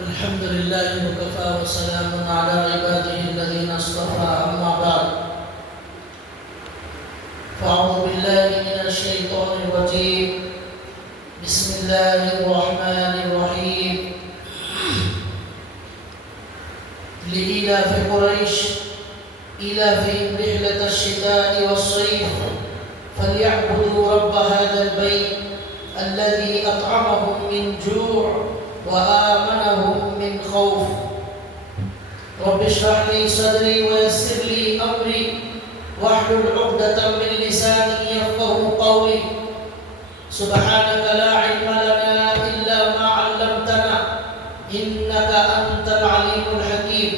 الحمد لله وكفى وسلام على عباده الذين اصطفى أما بعد فأعوذ بالله من الشيطان الرجيم بسم الله الرحمن الرحيم لإيلاف قريش إيلافهم رحلة الشتاء والصيف فليعبدوا رب هذا البيت الذي أطعمهم من جوع وآمنهم من خوف رب اشرح لي صدري ويسر لي أمري واحلل عقدة من لساني يفقهوا قولي سبحانك لا علم لنا إلا ما علمتنا إنك أنت العليم الحكيم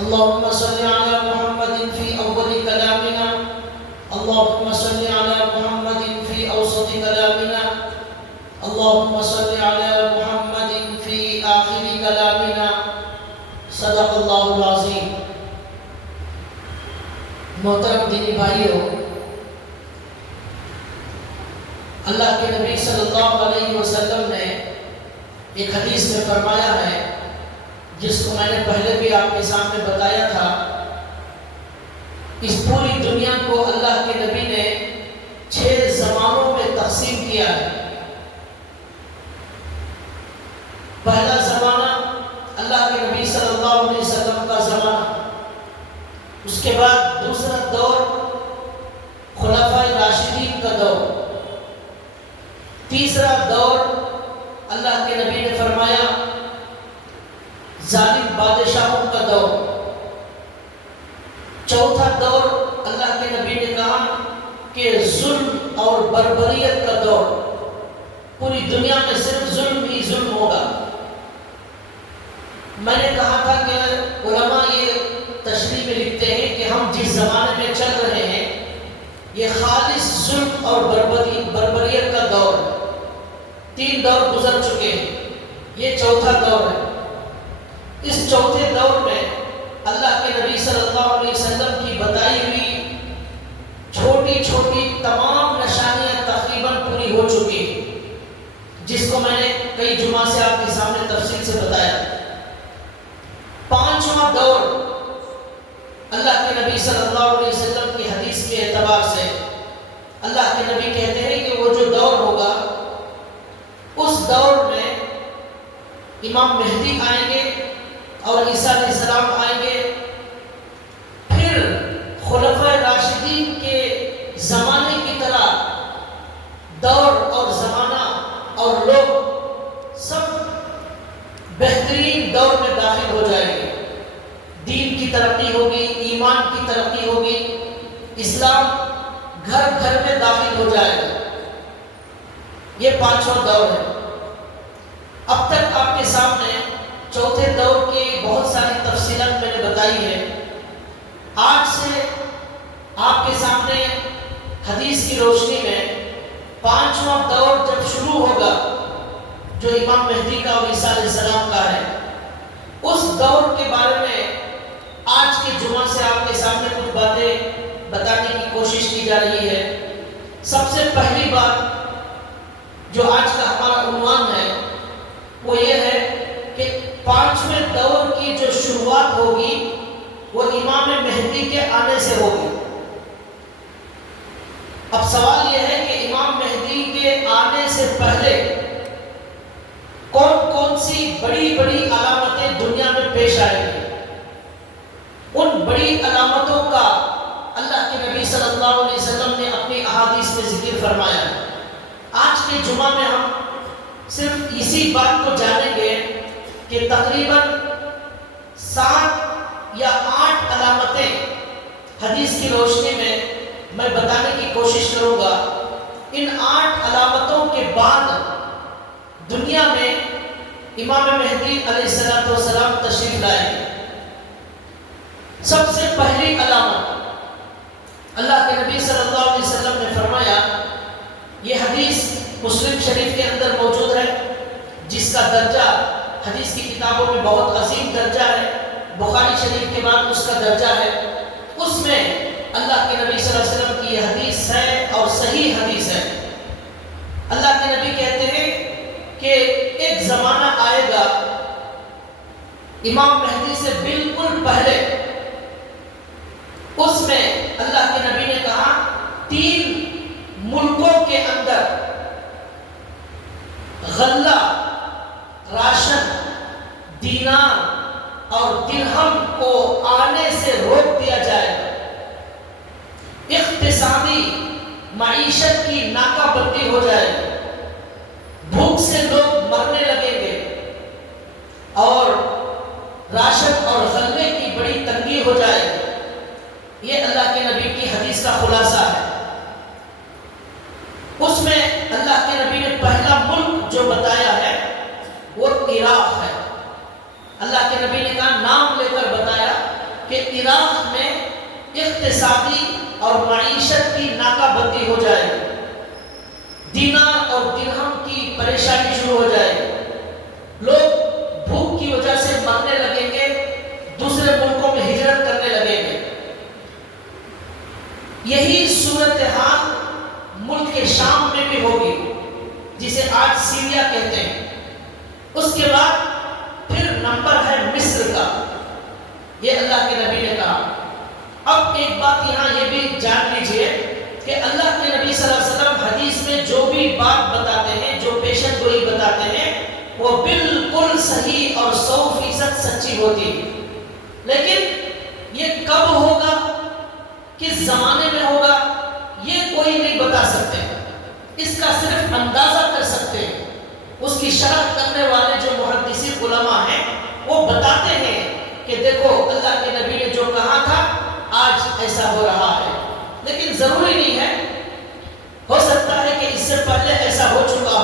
اللهم صل على محمد في أول كلامنا اللهم صل على محمد في أوسط كلامنا اللهم صل على محمد في آخر كلامنا صدق اللہ العظیم. محترم دینی بھائیوں، اللہ کے نبی صلی اللہ علیہ وسلم نے ایک حدیث میں فرمایا ہے جس کو میں نے پہلے بھی آپ کے سامنے بتایا تھا. اس پوری دنیا کو اللہ کے نبی نے 6 زمانوں میں تقسیم کیا ہے. پہلا زمانہ اللہ کے نبی صلی اللہ علیہ وسلم کا زمانہ، اس کے بعد دوسرا دور خلفائے راشدین کا دور، تیسرا دور اللہ کے نبی نے فرمایا ظالم بادشاہوں کا دور، چوتھا دور اللہ کے نبی نے کہا کہ ظلم اور بربریت کا دور، پوری دنیا میں صرف ظلم ہی ظلم ہوگا. میں نے کہا تھا کہ علماء یہ تشریح میں لکھتے ہیں کہ ہم جس زمانے میں چل رہے ہیں یہ خالص ظلم اور بربریت کا دور ہے. 3 دور گزر چکے ہیں، یہ چوتھا دور ہے. اس چوتھے دور میں اللہ کے نبی صلی اللہ علیہ وسلم کی بتائی ہوئی چھوٹی چھوٹی تمام نشانیاں تقریباً پوری ہو چکی ہیں، جس کو میں نے کئی جمعہ سے آپ کے سامنے تفصیل سے بتایا. 5واں دور اللہ کے نبی صلی اللہ علیہ وسلم کی حدیث کے اعتبار سے اللہ کے نبی کہتے ہیں کہ وہ جو دور ہوگا اس دور میں امام مہدی آئیں گے اور عیسیٰ علیہ السلام آئیں گے. پھر خلفائے راشدین کے زمانے کی طرح دور اور زمانہ اور لوگ سب بہترین دور میں داخل ہو جائیں گے. دین کی ترقی ہوگی، ایمان کی ترقی ہوگی، اسلام گھر گھر میں داخل ہو جائے گا. یہ 5واں دور ہے. اب تک آپ کے سامنے چوتھے دور کی بہت ساری تفصیلات میں نے بتائی ہے. آج سے آپ کے سامنے حدیث کی روشنی میں 5واں دور جب شروع ہوگا جو امام مہدی کا اور عیسیٰ علیہ السلام کا ہے، اس دور کے بارے میں آج کے جمعہ سے آپ کے سامنے کچھ باتیں بتانے کی کوشش کی جا رہی ہے. سب سے پہلی بات جو آج کا ہمارا عنوان ہے وہ یہ ہے کہ 5ویں دور کی جو شروعات ہوگی وہ امام مہدی کے آنے سے ہوگی. اب سوال یہ ہے کہ امام مہدی کے آنے سے پہلے کون کون سی بڑی بڑی علامتیں دنیا میں پیش آئیں گی. ان بڑی علامتوں کا اللہ کے نبی صلی اللہ علیہ وسلم نے اپنی احادیث میں ذکر فرمایا. آج کے جمعہ میں ہم صرف اسی بات کو جانیں گے کہ تقریباً 7 یا 8 علامتیں حدیث کی روشنی میں میں بتانے کی کوشش کروں گا. ان 8 علامتوں کے بعد دنیا میں امام مہدی علیہ السلام تشریف لائیں گے. سب سے پہلی علامت اللہ کے نبی صلی اللہ علیہ وسلم نے فرمایا، یہ حدیث مسلم شریف کے اندر موجود ہے جس کا درجہ حدیث کی کتابوں میں بہت عظیم درجہ ہے، بخاری شریف کے بعد اس کا درجہ ہے. اس میں اللہ کے نبی صلی اللہ علیہ وسلم کی یہ حدیث ہے اور صحیح حدیث ہے. اللہ کے نبی کہتے ہیں کہ ایک زمانہ امام مہدی سے بالکل پہلے، اس میں اللہ کے نبی نے کہا 3 ملکوں کے اندر غلہ، راشن، دینار اور درہم کو آنے سے روک دیا جائے، اقتصادی معیشت کی ناکہ بندی ہو جائے، بھوک سے لوگ مرنے لگیں گے اور راشن اور غلے کی بڑی تنگی ہو جائے گی۔ یہ اللہ کے نبی کی حدیث کا خلاصہ ہے۔ اس میں اللہ کے نبی نے پہلا ملک جو بتایا ہے وہ عراق ہے۔ اللہ کے نبی نے کہا، نام لے کر بتایا کہ عراق میں اقتصادی اور معیشت کی ناکہ بندی ہو جائے گی، دینار اور درہم کی پریشانی شروع ہو جائے گی، لوگ بھوک کی وجہ سے مرنے لگیں گے، دوسرے ملکوں میں ہجرت کرنے لگیں گے۔ یہی صورتحال ملک شام میں بھی ہوگی، جسے آج سیریا کہتے ہیں۔ اس کے بعد پھر نمبر ہے مصر کا، یہ اللہ کے نبی نے کہا۔ اب ایک بات یہاں یہ بھی جان لیجئے کہ اللہ کے نبی صلی اللہ علیہ وسلم حدیث میں جو بھی بات بتاتے ہیں، جو پیشن گوئی بتاتے ہیں، وہ بالکل صحیح اور 100% سچی ہوتی ہے، لیکن یہ کب ہوگا، کس زمانے میں ہوگا، یہ کوئی نہیں بتا سکتے۔ اس کا صرف اندازہ کر سکتے ہیں اس کی شرح کرنے والے جو محدثین علماء ہیں، وہ بتاتے ہیں کہ دیکھو اللہ کے نبی نے جو کہا تھا آج ایسا ہو رہا ہے، لیکن ضروری نہیں ہے، ہو سکتا ہے کہ اس سے پہلے ایسا ہو چکا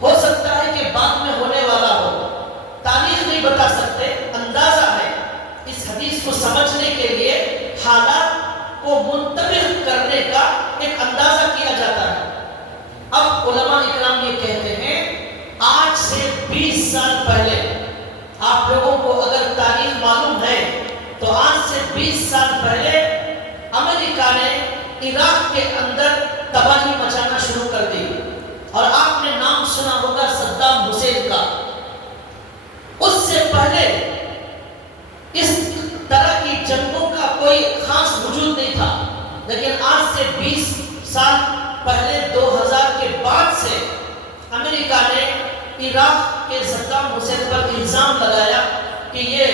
ہو سکتا ہے کہ بعد میں ہونے والا ہو، تاریخ نہیں بتا سکتے، اندازہ ہے۔ اس حدیث کو سمجھنے کے لیے حالات کو منطبق کرنے کا ایک اندازہ کیا جاتا ہے۔ اب علماء اکرام یہ کہتے ہیں، آج سے 20 سال پہلے، آپ لوگوں کو اگر تاریخ معلوم ہے تو آج سے 20 سال پہلے امریکہ نے عراق کے اندر تباہی مچانا شروع کر دی، اور آپ نے نام سنا ہوگا صدام حسین کا۔ اس سے پہلے اس طرح کی جنگوں کا کوئی خاص وجود نہیں تھا، لیکن آج سے 20 سال پہلے 2000 کے بعد سے امریکہ نے عراق کے صدام حسین پر الزام لگایا کہ یہ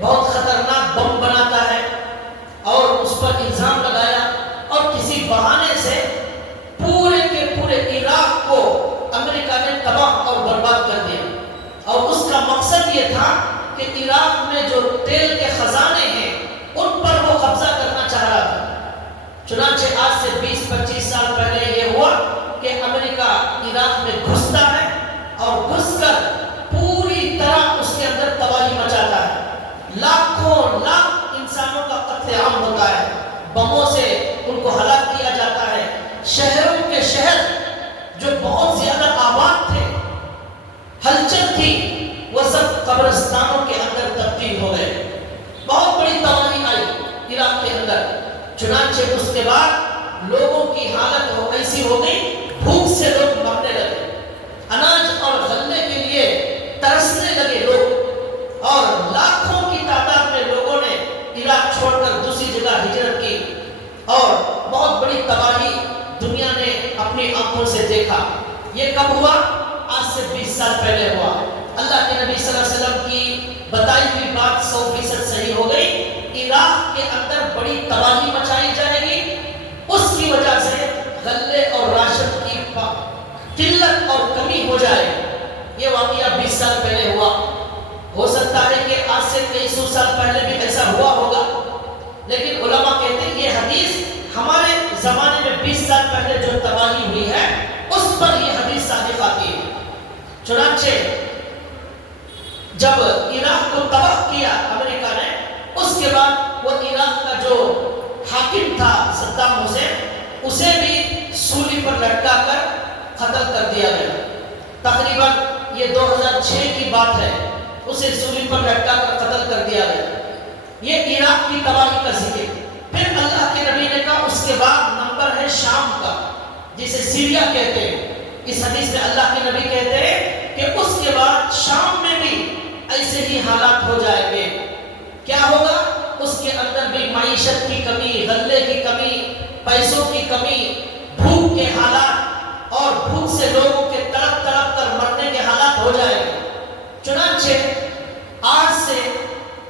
بہت خطرناک بم بناتا ہے، اور اس پر الزام لگایا، اور کسی بہانے سے پورے کے پورے عراق کو امریکہ نے تباہ اور برباد کر دیا، اور اس کا مقصد یہ تھا کہ عراق میں جو تیل کے خزانے ہیں ان پر وہ قبضہ کرنا چاہ رہا تھا۔ چنانچہ آج سے 20-25 سال پہلے یہ ہوا کہ امریکہ عراق میں گھستا ہے اور گھس کر پوری طرح اس کے اندر تباہی مچاتا ہے، لاکھوں لاکھ انسانوں کا قتل عام ہوتا ہے، بموں سے ان کو ہلاک کیا جاتا ہے، شہروں کے شہر جو بہت زیادہ آباد تھے، ہلچل تھی، وہ سب قبرستانوں کے اندر تبدیل ہو گئے، بہت بڑی تباہی آئی عراق کے اندر۔ چنانچہ اس کے بعد لوگوں کی حالت ایسی ہو گئی، بھوک سے لوگ مرنے لگے، اناج اور غلے کے لیے ترسنے لگے لوگ، اور لاکھوں کی تعداد میں لوگوں نے عراق چھوڑ کر دوسری جگہ ہجرت کی، اور بہت بڑی تباہی دنیا نے اپنی آنکھوں سے دیکھا۔ یہ کب ہوا؟ آج سے 20 سال پہلے ہوا۔ اللہ کے نبی صلی اللہ علیہ وسلم کی بتائی ہوئی بات 100% صحیح ہو گئی، عراق کے اندر بڑی تباہی مچائی جائے گی، اس کی وجہ سے غلے اور راشن کی قلت اور کمی ہو جائے گی۔ یہ واقعہ 20 سال پہلے ہوا، ہو سکتا ہے کہ آج سے کئی سو سال پہلے بھی ایسا ہوا ہوگا، لیکن علماء کہتے ہیں یہ حدیث ہمارے زمانے میں 20 سال پہلے جو تباہی ہوئی ہے اس پر یہ حدیث صادق آتی ہے۔ چنانچہ جب عراق کو تباہ کیا امریکہ نے، اس کے بعد وہ عراق کا جو حاکم تھا صدام حسین، اسے بھی سولی پر لٹکا کر قتل کر دیا گیا۔ تقریباً یہ 2006 کی بات ہے، اسے سولی پر لٹکا کر قتل کر دیا گیا۔ یہ عراق کی تباہی کا ذکر۔ پھر اللہ کے نبی نے کہا اس کے بعد نمبر ہے شام کا، جسے سیریا کہتے ہیں۔ اس حدیث میں اللہ کے نبی کہتے ہیں کہ اس کے بعد شام میں بھی ایسے ہی حالات ہو جائیں گے. کیا ہوگا؟ اس کے اندر بھی معیشت کی کمی، غلے کی کمی، پیسوں کی کمی، بھوک کے حالات اور بھوک سے لوگوں کے تڑپ تڑپ کر مرنے کے حالات ہو جائیں گے. چنانچہ آج سے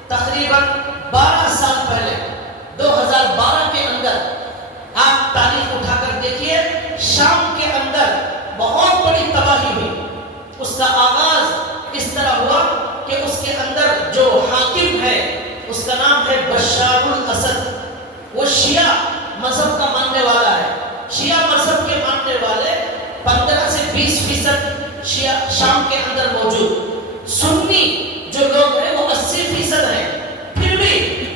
تقریباً 12 سال پہلے 2012 کے اندر آپ تاریخ اٹھا کر دیکھیے، شام کے اندر بہت بڑی تباہی ہوئی. اس کا آغاز اس طرح ہوا کہ اس کے اندر جو حاکم ہے اس کا نام ہے بشار الاسد. وہ شیعہ مذہب کا ماننے والا ہے. شیعہ مذہب کے ماننے والے 15 سے 20% شیعہ شام کے اندر موجود. سنی جو لوگ ہیں وہ 80% ہیں. پھر بھی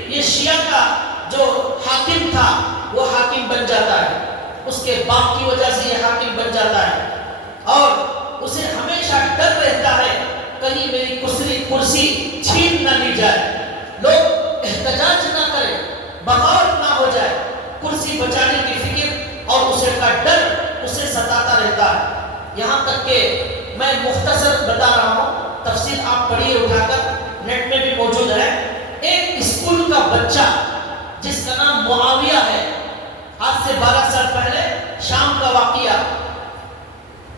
یہ شیعہ کا جو حاکم تھا وہ حاکم بن جاتا ہے. اس کے باپ کی وجہ سے یہ حاکم بن جاتا ہے اور اسے ہمیشہ ڈر رہتا ہے کہیں میری کرسی چھین نہ لی جائے، لوگ احتجاج نہ کریں، بغاوت نہ ہو جائے. کرسی بچانے کی فکر اور اسے کا ڈر اسے ستاتا رہتا ہے. یہاں تک کہ میں مختصر بتا رہا ہوں، تفصیل آپ پڑھیے اٹھا کر، نیٹ میں بھی موجود ہے. ایک اسکول کا بچہ جس کا نام معاویہ ہے، آج سے 12 سال پہلے شام کا واقعہ.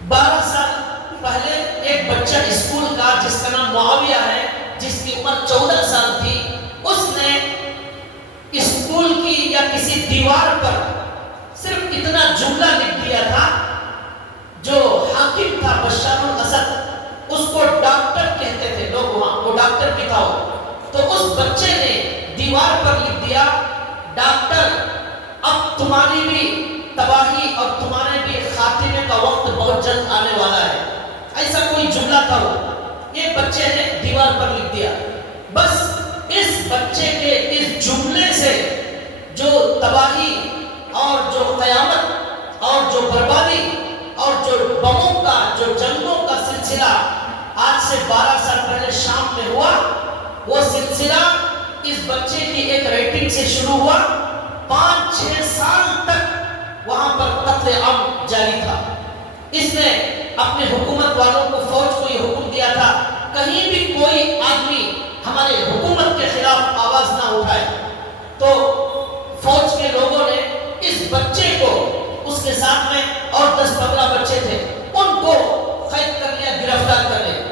12 سال پہلے ایک بچہ اسکول کا جس کا نام معاویہ ہے، جس کی عمر 14 سال تھی، اس نے اسکول کی یا کسی دیوار پر صرف اتنا جملہ لکھ دیا تھا. جو حاکم تھا بشار الاسد، اس کو ڈاکٹر کہتے تھے لوگ وہاں، وہ ڈاکٹر بھی تھا وہ. تو اس بچے نے دیوار پر لکھ دیا، ڈاکٹر اب تمہاری بھی تباہی اور تمہارے بھی خاتمے کا وقت بہت جلد آنے والا ہے. ایسا کوئی جملہ تھا وہ، یہ بچے نے دیوار پر لکھ دیا. بس اس بچے کے اس جملے سے جو تباہی اور جو قیامت اور جو بربادی اور جو بموں کا، جو جنگوں کا سلسلہ آج سے 12 سال پہلے شام میں ہوا، وہ سلسلہ اس بچے کی ایک ریٹنگ سے شروع ہوا. 5-6 سال تک وہاں پر قتل عام جاری تھا. اس نے اپنے حکومت والوں کو، فوج کو یہ حکم دیا تھا کہیں بھی کوئی آدمی ہمارے حکومت کے خلاف آواز نہ اٹھائے. تو فوج کے لوگوں نے اس بچے کو، اس کے ساتھ میں اور 10-15 بچے تھے، ان کو قید کر لیا، گرفتار کر لیا،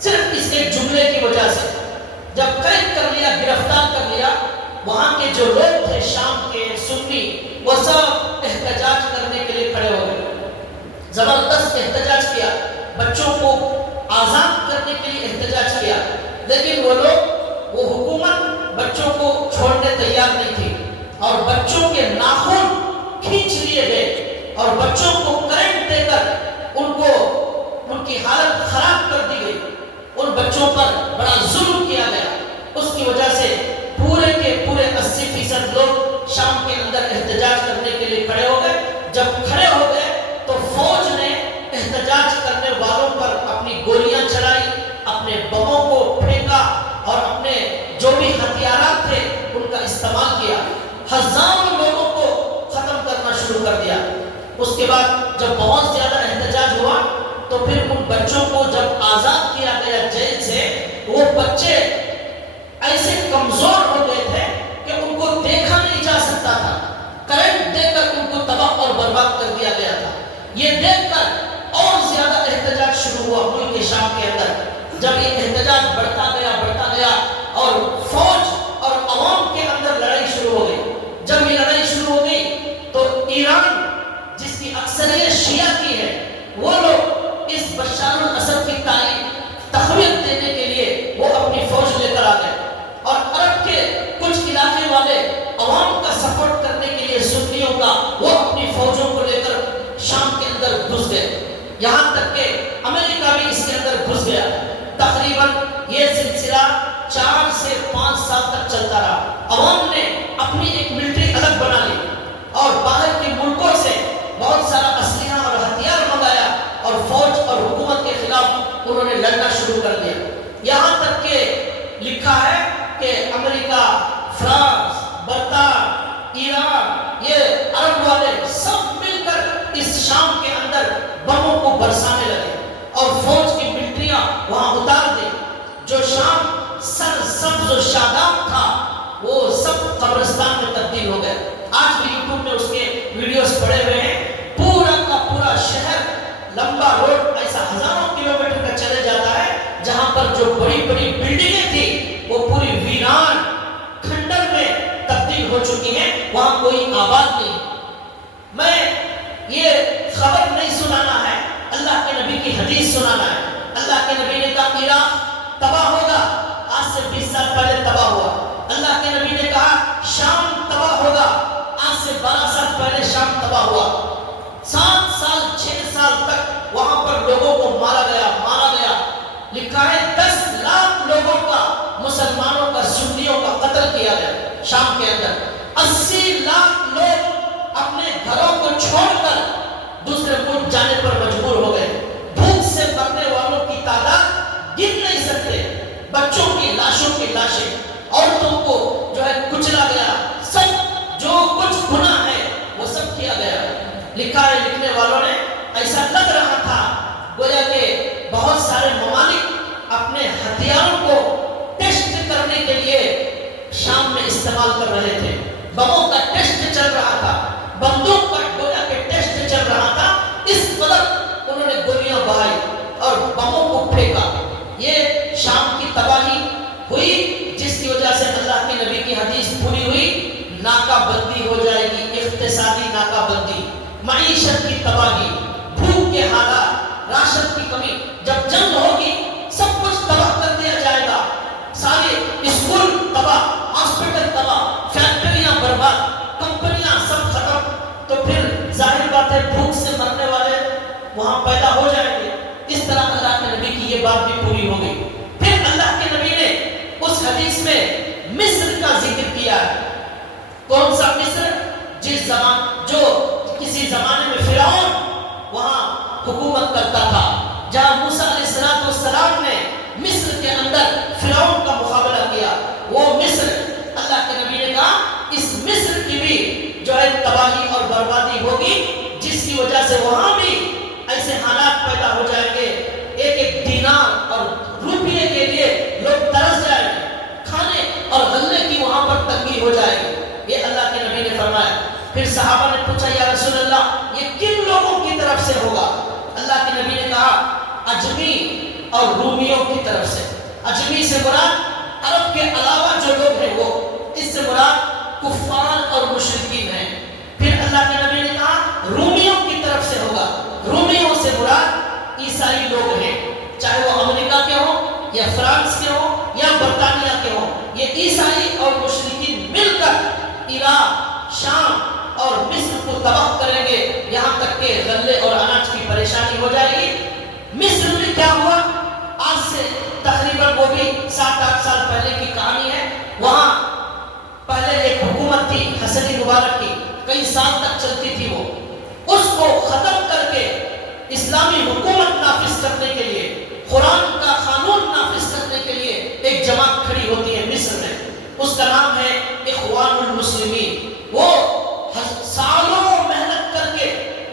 صرف اس ایک جملے کی وجہ سے. جب قید کر لیا، گرفتار کر لیا، وہاں کے جو لوگ تھے شام کے سنی، وہ سب احتجاج کرنے کے لیے کھڑے ہو گئے. زبردست احتجاج کیا، بچوں کو آزاد کرنے کے لیے احتجاج کیا. لیکن وہ لوگ، وہ حکومت بچوں کو چھوڑنے تیار نہیں تھی اور بچوں کے ناخن کھینچ لیے گئے اور بچوں کو کرنٹ دے کر ان کی حالت خراب کر دی گئی. ان بچوں پر بڑا ظلم کیا گیا. اس کی وجہ سے پورے کے پورے 80% لوگ شام کے اندر احتجاج کرنے کے لیے کھڑے ہو گئے. جب کھڑے ہو گئے تو فوج نے احتجاج کرنے والوں پر اپنی گولیاں چلائی، اپنے بموں کو پھینکا اور اپنے جو بھی ہتھیارات تھے ان کا استعمال کیا. ہزاروں لوگوں کو ختم کرنا شروع کر دیا. اس کے بعد جب بہت زیادہ احتجاج ہوا تو پھر ان بچوں کو جب آزاد کیا گیا جیل سے، وہ بچے ایسے کمزور ہو گئے تھے کہ ان کو دیکھا نہیں جا سکتا تھا. کرنٹ دے کر ان کو تباہ اور برباد کر دیا گیا تھا. یہ دیکھ کر اور زیادہ احتجاج شروع ہوا ملک کے شام کے اندر. جب یہ احتجاج بڑھتا گیا اور فوج اور عوام کے اندر لڑائی شروع ہو گئی. جب یہ لڑائی شروع ہو گئی تو ایران، جس کی اکثریت شیعہ کی ہے، وہ لوگ اس بشار الاسد کی تقویت دینے کے لیے وہ اپنی فوج لے کر آ گئے اور عرب کے کچھ علاقے والے عوام کا سپورٹ کرنے کے لیے سنیوں کا، وہ اپنی فوجوں کو لے کر شام کے اندر گھس گئے. یہاں تک کہ امریکہ بھی اس کے اندر گھس گیا. تقریباً یہ سلسلہ 4 سے 5 سال تک چلتا رہا. عوام نے اپنی ایک ملٹری الگ بنا لی اور باہر کے ملکوں سے بہت سارا اسلحہ اور ہتھیار منگایا اور فوج اور حکومت کے خلاف انہوں نے لڑنا شروع کر دیا. یہاں تک کہ لکھا ہے کہ امریکہ، فرانس، برطانیہ، ایران، یہ عرب والے سب مل کر اس شام کے اندر بموں کو برسانے لگے اور فوج کی ملٹریاں وہاں اتار دی. جو شام سبز و شاداب تھا وہ سب قبرستان میں تبدیل ہو گئے. آج بھی یوٹیوب میں اس کے ویڈیوز پڑے ہوئے ہیں. پورا کا پورا شہر لمبا روڈ ایسا ہزاروں کلومیٹر کا چلے جاتا ہے جہاں پر جو بڑی بڑی بلڈنگیں تھی وہ پوری ویران کھنڈر میں تبدیل ہو چکی ہیں. وہاں کوئی آباد نہیں. میں یہ خبر نہیں سنانا ہے, اللہ کے نبی کی حدیث سنانا ہے. اللہ کے نبی نے کہا عراق تباہ ہوگا, آج سے 20 سال پہلے تباہ ہوا. اللہ کے نبی نے کہا شام تباہ ہوگا, آج سے 12 سال پہلے شام تباہ ہوا. 7 سال 6 سال تک وہاں پر لوگوں کو مارا گیا. لکھا ہے 10 لاکھ لوگوں کا, مسلمانوں کا, سنیوں کا قتل کیا گیا شام کے اندر. 80 لاکھ لوگ اپنے گھروں کو چھوڑ کر دوسرے ملک جانے پر مجبور ہو گئے. بھوک سے مرنے والوں کی تعداد گن نہیں سکتے. بچوں کی لاشوں کی لاشیں, عورتوں کو جو ہے کچلا گیا. سب جو کچھ گناہ ہے وہ سب کیا گیا. لکھا ہے لکھنے والوں نے ایسا لگ رہا تھا گویا کہ بہت سارے ممالک اپنے ہتھیاروں کو ٹیسٹ کرنے کے لیے شام میں استعمال کر رہے تھے. بموں کا ٹیسٹ چل رہا تھا, بندوق کا گویا کہ ٹیسٹ چل رہا تھا. اس قدر انہوں نے گولیاں بہائی اور بموں کو پھینکا. یہ شام کی تباہی ہوئی جس کی وجہ سے اللہ کے نبی کی حدیث پوری ہوئی. ناکہ بندی ہو جائے گی, اقتصادی ناکہ بندی, معیشت کی تباہی, بھوک کے حالات, راشن کی کمی. جب جنگ ہوگی سب کچھ تباہ کر دیا جائے گا. سارے اسکول تباہ, ہاسپٹل تباہ, فیکٹریاں برباد, کمپنیاں سب ختم. تو پھر ظاہر بات ہے بھوک سے مرنے والے وہاں پیدا ہو جائیں گے. اس طرح اللہ کے نبی کی یہ بات بھی پوری ہو گئی. پھر اللہ کے نبی نے اس حدیث میں مصر کا ذکر کیا ہے. کون سا مصر؟ جو کسی زمانے میں فرعون وہاں حکومت کرتا تھا, جہاں موسیٰ علیہ السلام نے مصر کے اندر فرعون کا مقابلہ کیا. وہ مصر, اللہ کے نبی نے کہا اس مصر کی بھی جو ہے تباہی اور بربادی ہوگی, جس کی وجہ سے وہاں بھی ایسے حالات پیدا ہو جائیں گے. ایک ایک دینار اور روپیے کے لیے لوگ ترس جائیں گے. کھانے اور غلے کی وہاں پر تنگی ہو جائے گی. یہ اللہ کے نبی نے فرمایا. پھر صحابہ نے پوچھا یا رسول اللہ یہ کن لوگوں کی طرف سے ہوگا؟ اللہ کے نبی نے کہا اجمی اور رومیوں کی طرف سے. اجمی سے مراد عرب کے علاوہ جو لوگ ہیں وہ, اس سے مراد کفار اور مشرکین ہیں. پھر اللہ کے نبی نے کہا رومیوں کی طرف سے ہوگا. رومیوں سے مراد عیسائی لوگ ہیں, چاہے وہ امریکہ کے ہوں یا فرانس کے ہوں یا برطانیہ کے ہوں. یہ عیسائی اور مشرکین مل کر عراق, شام اور مصر کو تباہ کریں گے, یہاں تک کہ غلے اور اناج کی پریشانی ہو جائے گی. مصر میں کیا ہوا آج سے تقریباً وہ بھی 7-8 سال پہلے کی کہانی ہے. وہاں پہلے ایک حکومت تھی حسنی مبارک کی, کئی سال تک چلتی تھی. وہ اس کو ختم کر کے اسلامی حکومت نافذ کرنے کے لیے, قرآن کا قانون نافذ کرنے کے لیے ایک جماعت کھڑی ہوتی ہے مصر میں. اس کا نام ہے اخوان المسلمین. وہ سالوں محنت کر کے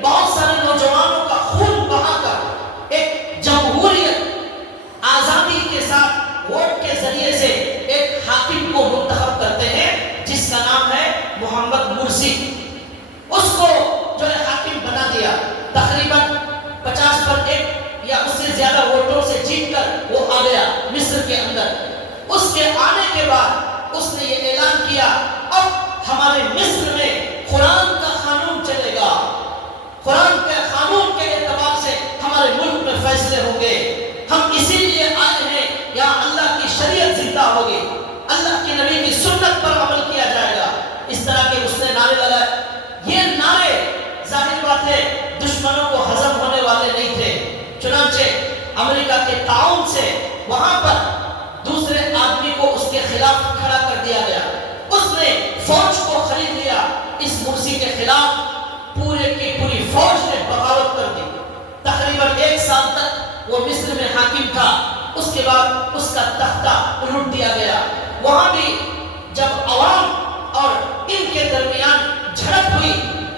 بہت سارے نوجوانوں کا خون بہا کر ایک جمہوریت آزادی کے ساتھ ووٹ کے ذریعے سے ایک حاکم کو منتخب کرتے ہیں جس کا نام ہے محمد مرسی. اس کو جو ہے حاکم بنا دیا. تقریباً 50% یا اس سے زیادہ ووٹوں سے جیت کر وہ آ گیا مصر کے اندر. اس کے آنے کے بعد اس نے یہ اعلان کیا اب ہمارے مصر میں قرآن کا قانون چلے گا. قرآن کے قانون کے اعتبار سے ہمارے ملک میں فیصلے ہوں گے. ہم اسی لیے آئے ہیں یہاں اللہ کی شریعت زندہ ہوگی, اللہ کے نبی کی سنت پر عمل کیا جائے گا. اس طرح کے اس نے نعرے لگائے. یہ نعرے ظاہر بات ہے دشمنوں کو ہضم ہونے والے نہیں تھے. چنانچہ امریکہ کے تعاون سے وہاں پر دوسرے آدمی کو اس کے خلاف کھڑا کر دیا گیا. اس نے فوج کو خرید لیا. اس مرسی کے خلاف پورے کی پوری فوج نے بغاوت کر دی. تقریباً 1 سال تک وہ مصر میں حاکم تھا. اس کے بعد اس کا تختہ الٹ دیا گیا. وہاں بھی جب عوام اور ان کے درمیان جھڑپ ہوئی,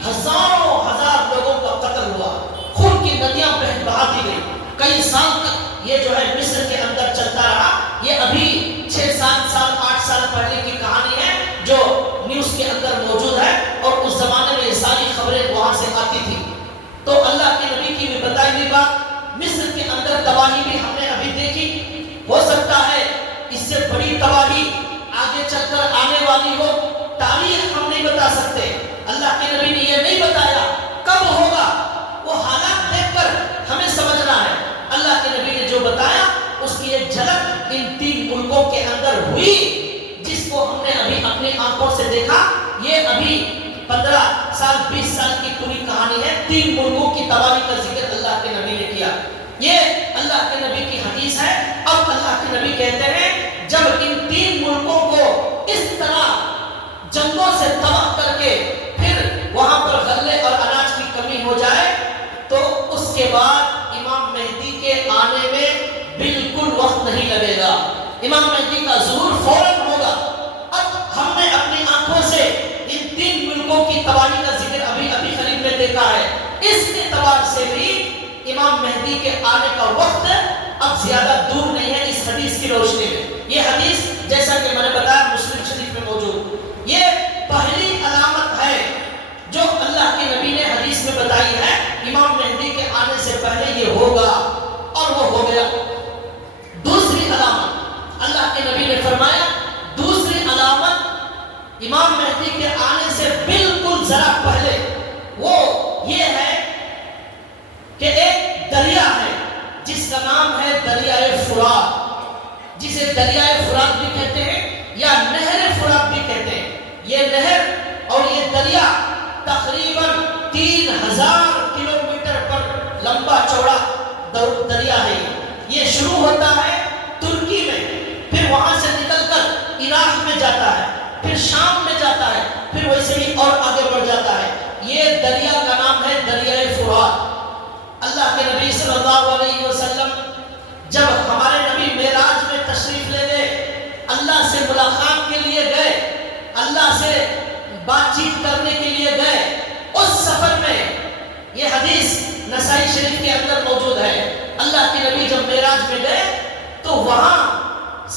ہزاروں ہزار لوگوں کا قتل ہوا, خون کی ندیاں بہا دی گئی. کئی سال تک یہ جو ہے مصر کے اندر چلتا رہا. یہ ابھی 6-7 سال 8 مصر کے اندر تباہی بھی ہم نے ابھی دیکھی، ہو سکتا ہے اس سے بڑی تباہی آگے چل کر آنے والی ہو، تاریخ ہم نہیں بتا سکتے، اللہ کے نبی نے یہ نہیں بتایا کب ہوگا، وہ حالات دیکھ کر ہمیں سمجھنا ہے۔ اللہ کے نبی نے جو بتایا اس کی ایک جھلک ان 3 ملکوں کے اندر ہوئی، جس کو ہم نے ابھی اپنی آنکھوں سے دیکھا۔ یہ ابھی 15 سال 20 سال کی پوری کہانی ہے، 3 ملکوں کی تباہی کا ذکر اللہ کے نبی نے کیا، یہ اللہ کے نبی کی حدیث ہے۔ اب اللہ کے نبی کہتے ہیں جب ان 3 ملکوں کو اس طرح جنگوں سے تباہ کر کے پھر وہاں پر غلے اور اناج کی کمی ہو جائے تو اس کے بعد امام مہدی کے آنے میں بالکل وقت نہیں لگے گا، امام مہدی کا ظہور فوراً ہوگا۔ اب ہم نے اپنی آنکھوں سے ان 3 ملکوں کی تباہی کا ذکر ابھی قریب میں دیکھا ہے، اس اعتبار سے بھی امام مہدی کے آنے کا وقت اب زیادہ دور نہیں ہے اس حدیث کی روشنی میں۔ یہ حدیث جیسا کہ میں نے بتایا مسلم شریف میں موجود، یہ پہلی علامت ہے جو اللہ کے نبی نے حدیث میں بتائی ہے، امام مہدی کے آنے سے پہلے یہ ہوگا، اور وہ ہو گیا۔ دوسری علامت اللہ کے نبی نے فرمایا، دوسری علامت امام مہدی کے آنے سے بالکل ذرا پہلے وہ یہ ہے کہ ایک دریا ہے جس کا نام ہے دریائے فرات، جسے دریائے فرات بھی کہتے ہیں یا نہر فرات بھی کہتے ہیں۔ یہ نہر اور یہ دریا تقریباً 3000 کلومیٹر پر لمبا چوڑا دریا ہے۔ یہ شروع ہوتا ہے ترکی میں، پھر وہاں سے نکل کر عراق میں جاتا ہے، پھر شام میں جاتا ہے، پھر ویسے ہی اور آگے بڑھ جاتا ہے۔ یہ دریا کا نام ہے دریائے فرات۔ اللہ کے نبی صلی اللہ علیہ وسلم جب ہمارے نبی معراج میں تشریف لے گئے، اللہ سے ملاقات کے لیے گئے، اللہ سے بات چیت کرنے کے لیے گئے، اس سفر میں یہ حدیث نسائی شریف کے اندر موجود ہے، اللہ کے نبی جب معراج میں گئے تو وہاں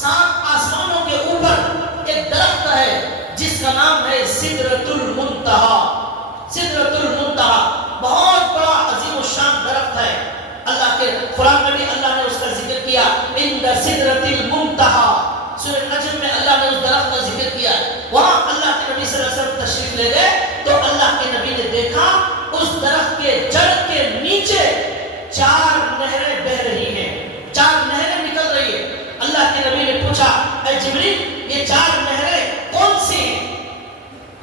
7 آسمانوں کے اوپر ایک درخت ہے جس کا نام ہے سدرۃ المنتہا۔ سدرۃ المنتہا بہت بڑا عظیم الشان درخت ہے، اللہ کے قرآن میں بھی اللہ نے اس کا ذکر کیا، عند سدرۃ المنتہا، سورہ نجم میں اللہ نے اس درخت کا ذکر کیا۔ وہاں اللہ کے نبی صلی اللہ علیہ وسلم تشریف لے گئے تو اللہ کے نبی نے دیکھا اس درخت کے جڑ کے نیچے 4 نہریں بہہ رہی ہیں، 4 نہریں نکل رہی ہیں۔ اللہ کے نبی نے پوچھا اے جبریل یہ 4 نہریں کون سی ہیں؟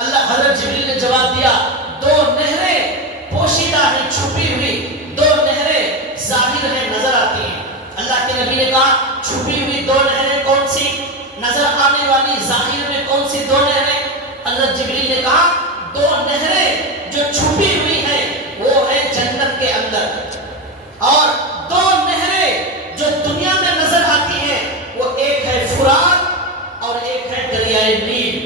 حضرت جبریل نے جواب دیا 2 نہریں پوشیدہ ہیں، چھپی ہوئی، 2 نہریں ظاہر ہیں، نظر آتی ہیں۔ اللہ کے نبی نے کہا چھپی ہوئی 2 نہریں کون سی، نظر آنے والی ظاہر میں کون سی 2 نہریں؟ حضرت جبریل نے کہا 2 نہریں جو چھپی ہوئی ہیں وہ ہے جنت کے اندر، اور 2 نہریں جو دنیا میں نظر آتی ہیں وہ ایک ہے فرات اور ایک ہے دریائے نیل۔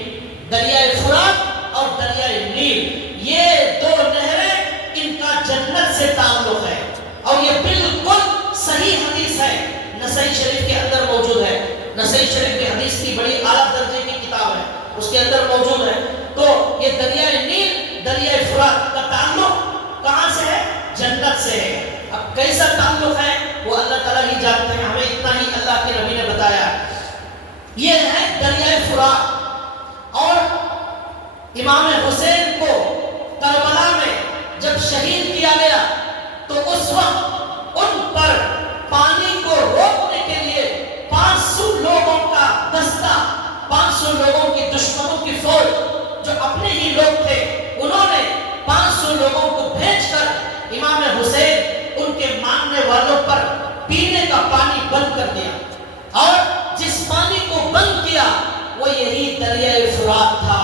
دریائے فرات اور دریائے نیل یہ 2 نہریں، ان کا جنت سے تعلق ہے، اور یہ بالکل صحیح حدیث ہے، نسائی شریف کے اندر موجود ہے۔ نسائی شریف کی حدیث کی بڑی اعلیٰ درجے کی کتاب ہے، اس کے اندر موجود ہے۔ تو یہ دریائے نیل دریائے فرات کا تعلق کہاں سے ہے؟ جنت سے ہے۔ اب کیسا تعلق ہے وہ اللہ تعالیٰ ہی جانتے ہیں، ہمیں اتنا ہی اللہ کے نبی نے بتایا۔ یہ ہے دریائے فرات۔ اور امام حسین کو کربلا میں جب شہید کیا گیا تو اس وقت ان پر پانی کو روکنے کے لیے 500 لوگوں کا دستہ، 500 لوگوں کی دشمنوں کی فوج جو اپنے ہی لوگ تھے، انہوں نے 500 لوگوں کو بھیج کر امام حسین ان کے ماننے والوں پر پینے کا پانی بند کر دیا، اور جس پانی کو بند کیا وہ یہی دریائے فرات تھا۔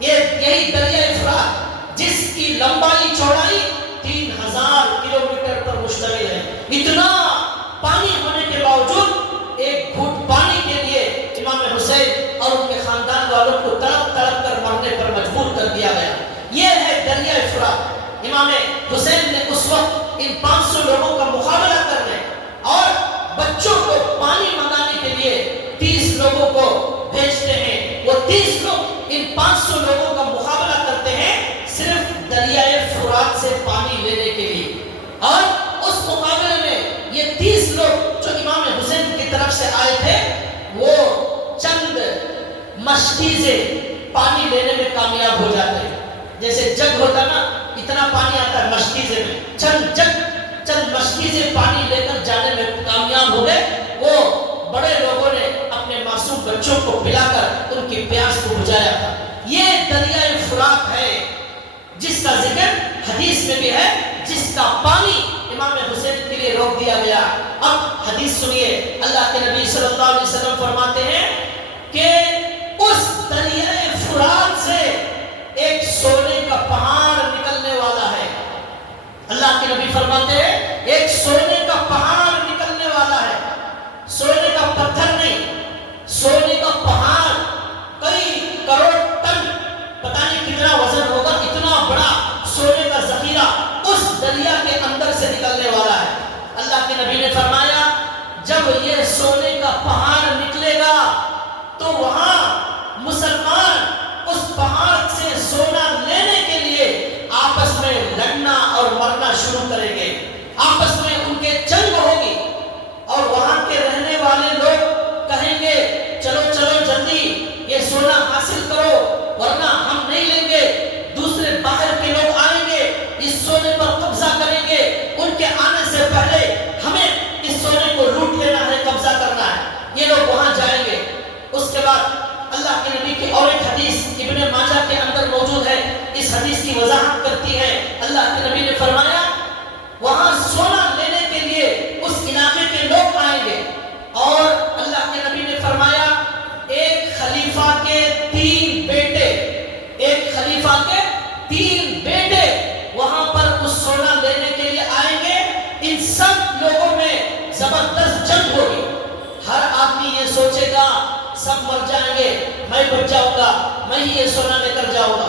یہی دریائے فرات جس کی لمبائی چوڑائی 3000 کلومیٹر پر مشتمل ہے۔ اتنا پانی ہونے کے باوجود ایک گھونٹ پانی کے لیے امام حسین اور ان کے خاندان والوں کو تڑپ تڑپ کر مرنے پر مجبور کر دیا گیا۔ یہ ہے دریائے فرات۔ امام حسین نے اس وقت ان 500 لوگوں کا مقابلہ کرنے اور بچوں کو پانی منگانے کے لیے 30 لوگوں کو بھیجتے ہیں، وہ 30 لوگ ان 500 لوگوں کا مقابلہ کرتے ہیں صرف دریائے فرات سے پانی لینے کے لیے، اور اس مقابلے میں مشکیزے پانی لینے میں کامیاب ہو جاتے ہیں. جیسے جگ ہوتا نا، اتنا پانی آتا ہے مشکیزے میں، چند مشکیزے پانی لے کر جانے میں کامیاب ہو گئے. وہ بڑے لوگوں نے اپنے معصوم بچوں کو پلا کر ان کی پیاس کو بجھایا تھا. یہ دریائے فرات ہے جس کا ذکر حدیث میں بھی ہے، جس کا پانی امام حسین کے لیے روک دیا گیا. اب حدیث سنیے، اللہ کے نبی صلی اللہ علیہ وسلم فرماتے ہیں کہ اس دریائے فرات سے ایک سونے کا پہاڑ نکلنے والا ہے. اللہ کے نبی فرماتے ہیں ایک سونے کا پہاڑ نکلنے والا ہے. سونے کا پتھر نہیں، سونے کا پہاڑ، کئی کروڑ ٹن، پتہ نہیں کتنا وزن ہوگا، اتنا بڑا سونے کا ذخیرہ اس دریا کے اندر سے نکلنے والا ہے. اللہ کے نبی نے فرمایا جب یہ سونے کا پہاڑ نکلے گا تو وہاں مسلمان اس پہاڑ سے سونا لینے کے لیے آپس میں لڑنا اور مرنا شروع کریں گے. آپس میں ان کے جنگ ہوگی اور وہاں کے رہنے والے لوگ کہیں گے چلو چلو جلدی یہ سونا حاصل کرو ورنہ ہم نہیں لیں گے. دوسرے باہر کے لوگ آئیں گے، اس سونے پر قبضہ کریں گے. ان کے آنے سے پہلے ہمیں اس سونے کو لوٹ لینا ہے، قبضہ کرنا ہے. یہ لوگ وہاں جائیں گے. اس کے بعد اللہ کے نبی کی اور ایک حدیث ابن ماجہ کے اندر موجود ہے، اس حدیث کی وضاحت کرتی ہے. اللہ کے نبی نے فرمایا وہاں سونا لینے کے لیے اس علاقے کے لوگ آئیں گے اور اللہ کے نبی نے فرمایا ایک خلیفہ کے 3 بیٹے، ایک خلیفہ کے 3 بیٹے وہاں پر اس سونا لینے کے لیے آئیں گے. ان سب لوگوں میں زبردست جنگ ہوگی. ہر آدمی یہ سوچے گا سب مر جائیں گے، میں بچ جاؤں گا، میں ہی یہ سونا لے کر جاؤں گا.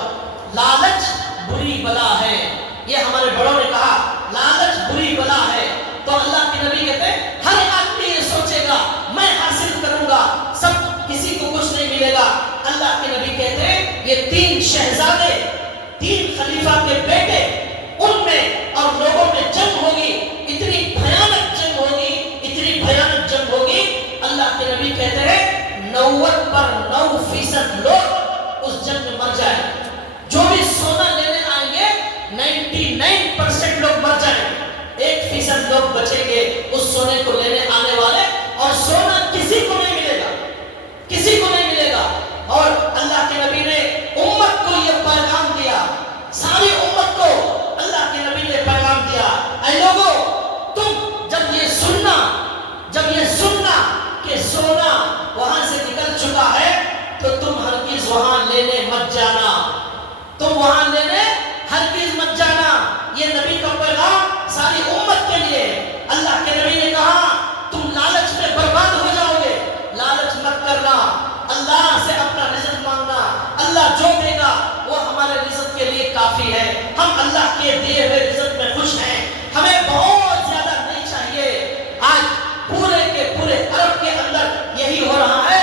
لالچ بری بلا ہے، یہ ہمارے بڑوں نے کہا لالچ بری بلا ہے. تو اللہ کے نبی کہتے ہیں ہر آدمی یہ سوچے گا میں حاصل کروں گا، سب کسی کو کچھ نہیں ملے گا. اللہ کے نبی کہتے ہیں یہ 3 شہزادے، 3 خلیفہ کے بیٹے، ان میں اور لوگوں میں جنگ ہوگی. اتنی بھیانک جنگ ہوگی، اتنی بھیانک جنگ ہوگی. اللہ کے نبی کہتے ہیں 90% لوگ اس جنگ میں مر جائیں. جو بھی سونا لینے آئیں گے 99% لوگ مر جائیں گے. 1% لوگ بچیں گے اس سونے کو لینے آنے والے، اور سونا کسی کو نہیں ملے گا، کسی کو نہیں ملے گا. اور اللہ کے نبی نے امت کو یہ پیغام دیا، ساری امت کو اللہ کے نبی نے پیغام دیا اے لوگو تم جب یہ سننا کہ سونا وہاں سے نکل چکا ہے تو تم ہرگز وہاں لینے مت جانا، تم وہاں لینے ہرگز مت جانا. یہ نبی کا پیغام ساری امت کے لیے. اللہ کے نبی نے کہا تم لالچ میں برباد ہو جاؤ گے، لالچ مت کرنا، اللہ سے اپنا رزق مانگنا. اللہ جو دے گا وہ ہمارے رزق کے لیے کافی ہے. ہم اللہ کے دیے ہوئے رزق میں خوش ہیں، ہمیں بہت زیادہ نہیں چاہیے. آج پورے کے پورے عرب کے اندر یہی ہو رہا ہے.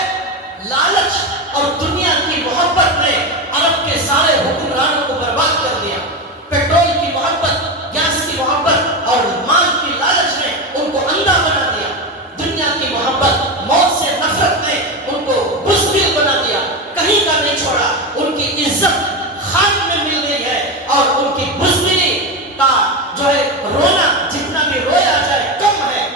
لالچ اور دنیا کی محبت نے عرب کے سارے حکمرانوں کو برباد کر دیا. پیٹرول کی محبت، گیس کی محبت اور مال کی لالچ نے ان کو اندھا بنا دیا. دنیا کی محبت، موت سے نفرت نے ان کو بزدل بنا دیا، کہیں کا نہیں چھوڑا. ان کی عزت خاک میں مل گئی ہے اور ان کی بزدلی کا جو ہے رونا جتنا بھی رویا جائے کم ہے.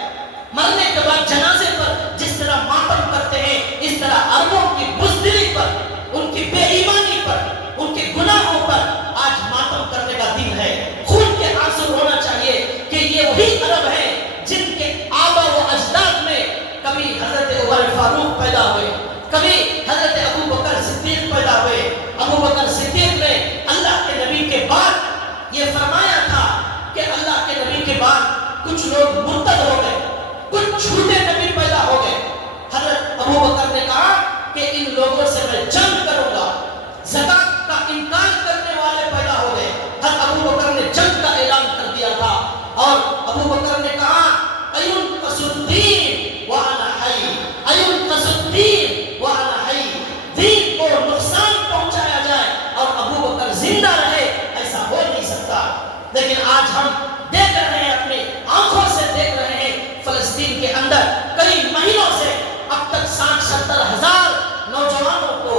مرنے کے بعد جنازے پر جس طرح ماتم کرتے ہیں اس طرح عربوں کی بزدلی پر، ان کی بے ایمانی پر، ان کے گناہوں پر آج ماتم کرنے کا دن ہے. خون کے آنسو ہونا چاہیے کہ یہ وہی عرب ہیں جن کے آبا و اجداد میں کبھی حضرت عمر فاروق پیدا ہوئے، کبھی حضرت ابو بکر صدیق پیدا ہوئے. ابو بکر صدیق نے اللہ کے نبی کے بعد یہ فرمایا تھا کہ اللہ کے نبی کے بعد کچھ لوگ مرتد ہو گئے، کچھ جھوٹے نبی پیدا ہو گئے. حضرت ابو بکر نے کہا کہ ان لوگوں سے میں جنگ کروں گا. زکات کا انکار کرنے والے پیدا ہو گئے. حضرت ابو بکر نے جنگ کا اعلان کر دیا تھا اور ابو بکر نے کہا اينقص الدين وانا حي، اينقص الدين وانا حي. دین کو نقصان پہنچایا جائے اور ابو بکر زندہ رہے، ایسا ہو نہیں سکتا. لیکن آج ہم دیکھ رہے ہیں، اپنی آنکھوں سے دیکھ رہے ہیں، فلسطین کے اندر کئی مہینوں سے اب تک 60-70 ہزار نوجوانوں کو،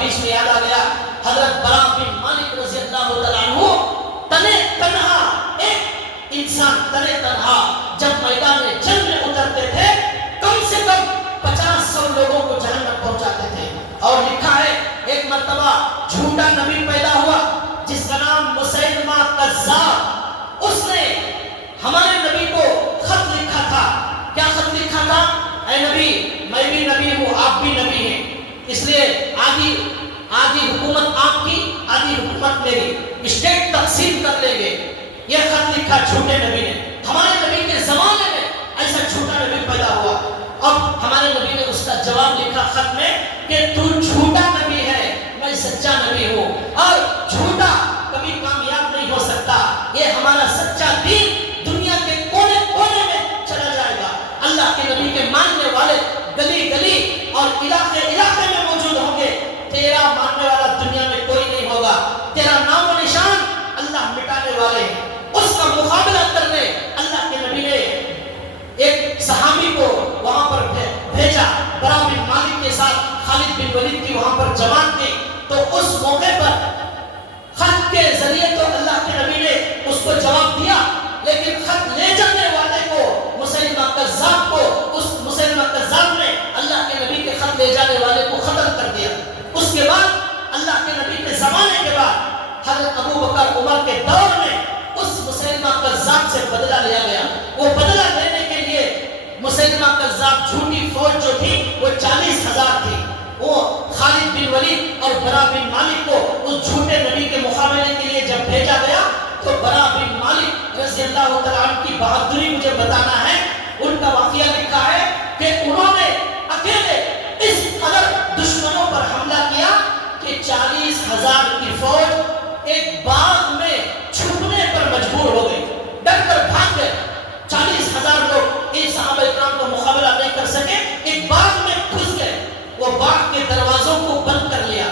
بیچ میں یاد آ گیا، حضرت برا بن مالک رضی اللہ تعالیٰ عنہ تنے تنہا، ایک انسان تنے تنہا جب میدان جنگ میں اترتے تھے کم سے کم 50-100 لوگوں کو جہنم پہنچاتے تھے. اور لکھا ہے ایک مرتبہ جھوٹا نبی پیدا ہوا جس کا نام مسیلمہ کذاب، اس نے ہمارے نبی کو خط لکھا تھا. کیا خط لکھا تھا؟ اے نبی میں بھی نبی ہوں، آپ بھی نبی ہیں، اس لیے آدھی حکومت آپ کی آدھی حکومت میری، اسٹیٹ تقسیم کر لیں گے. یہ خط لکھا جھوٹے نبی نے. ہمارے نبی کے زمانے میں ایسا جھوٹا نبی پیدا ہوا. اب ہمارے نبی نے اس کا جواب لکھا خط میں کہ تو جھوٹا نبی ہے، میں سچا نبی ہوں، اور جھوٹا کبھی کامیاب نہیں ہو سکتا. یہ ہمارا سچا دین دنیا کے کونے کونے میں چلا جائے گا. اللہ کے نبی کے ماننے والے گلی گلی اور علاقے علاقے میں موجود ہوں گے. تیرا ماننے والا دنیا میں کوئی نہیں ہوگا. تیرا نام و نشان اللہ مٹانے والے ہیں. اس کا مقابلہ کرنے اللہ کے نبی نے ایک صحابی کو وہاں پر بھیجا، برا بن مالک کے ساتھ خالد بن ولید کی وہاں پر جماعت تھی. تو اس موقع پر خط کے ذریعے تو اللہ کے نبی نے اس کو جواب دیا، لیکن خط لے جانے والے کو مسیلمہ کذاب کو، اس مسیلمہ کذاب نے اللہ کے نبی کے خط لے جانے والے کو ختم کر دیا. اس کے بعد اللہ کے نبی کے زمانے کے بعد حضرت ابو بکر عمر کے دور میں اس مسیلمہ کذاب سے بدلہ لیا گیا. وہ بدلہ لینے کے لیے مسیلمہ کذاب جھوٹی فوج جو تھی وہ 40,000 تھی. وہ خالد بن ولید اور برا بن مالک کو اس جھوٹے نبی کے مقابلے کے لیے جب بھیجا گیا تو برا بن مالک رضی اللہ تعالیٰ عنہ کی بہادری مجھے بتانا ہے. ان کا واقعہ لکھا ہے کہ انہوں نے اکیلے اس قدر دشمنوں پر حملہ کیا کہ 40,000 کی فوج ایک باغ میں چھپنے پر مجبور ہو گئی، ڈر کر بھاگ گئے. 40,000 لوگ ان صحابہ اکرام کا مقابلہ نہیں کر سکے، ایک باغ میں گھس گئے. وہ باغ کے دروازوں کو بند کر لیا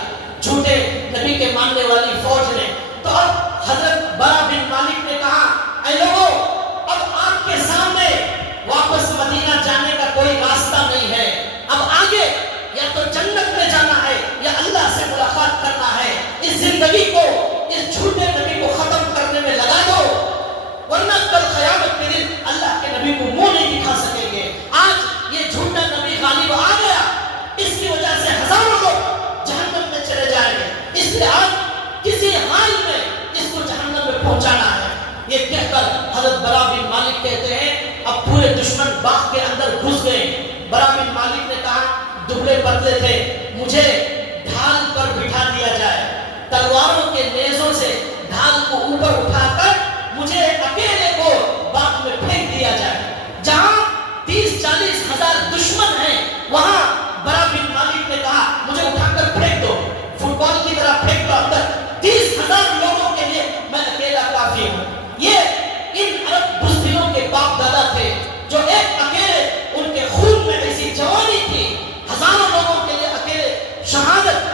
جھوٹے نبی کے ماننے والی فوج نے. تو اب حضرت برا بن مالک نے کہا اے لوگوں، اب آپ کے سامنے واپس مدینہ جانے کا کوئی راستہ نہیں ہے. اب آگے یا تو جنت میں جانا ہے یا اللہ سے ملاقات کرنا ہے. اس زندگی کو، اس جھوٹے نبی کو ختم کرنے میں لگا دو، ورنہ کل قیامت کے دن اللہ کے نبی کو منہ نہیں دکھا سکیں گے. آج یہ جھوٹا نبی غالب آ گیا، اس کی وجہ سے ہزاروں لوگ جہنم میں چلے جائیں گے. اس لیے آج کسی حال میں اس کو جہنم میں پہنچانا ہے. یہ کہہ کر حضرت برا بن مالک کہتے ہیں اب پورے دشمن باغ کے اندر گھس گئے. برا بن مالک نے کہا دبلے پتلے تھے، مجھے ڈھال پر بٹھا دیا جائے، تلواروں کے نیزوں سے ڈھال کو اوپر اٹھا کر مجھے اکیلے کو باغ میں پھینک دیا جائے. جہاں 30-40 ہزار دشمن ہیں وہاں برا بن مالک نے کہا مجھے اٹھا کر پھینک دو، فٹ بال کی طرح پھینک دو اندر. 30,000 لوگوں کے لیے میں اکیلا کافی ہوں. یہ ان عرب بزدلوں کے باپ دادا تھے جو ایک اکیلے، ان کے خون میں ایسی جوانی تھی، ہزاروں لوگوں کے لیے اکیلے شہادت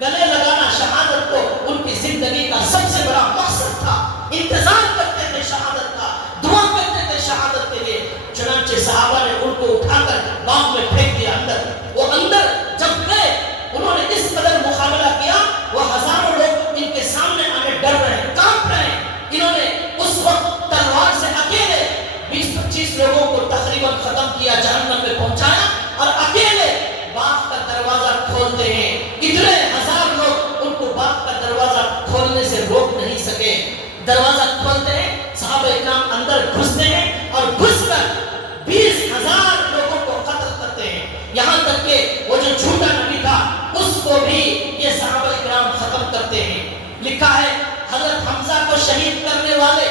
گلے لگانا، شہادت کو ان کی زندگی کا سب سے بڑا مقصد تھا. انتظار کرتے تھے شہادت کا، دعا کرتے تھے شہادت کے لیے. چنانچہ صحابہ نے ان کو اٹھا کر باغ میں پھینک دیا اندر. وہ اندر جب گئے انہوں نے اس قدر مقابلہ کیا، وہ ہزاروں لوگ ان کے سامنے آنے ڈر رہے، کانپ رہے. انہوں نے اس وقت تلوار سے اکیلے 20-25 لوگوں کو تقریباً ختم کیا، جہنم میں پہنچایا، اور اکیلے باغ کا دروازہ کھولتے ہیں. اتنے ہزار لوگ ان کو باغ کا دروازہ کھولنے سے روک نہیں سکے. دروازہ کھولتے ہیں، صحابہ اکرام اندر گھستے ہیں اور گھس کر 20,000 لوگوں کو قتل کرتے ہیں. یہاں تک کہ وہ جو جھوٹا نبی تھا اس کو بھی یہ صحابہ اکرام ختم کرتے ہیں. لکھا ہے حضرت حمزہ کو شہید کرنے والے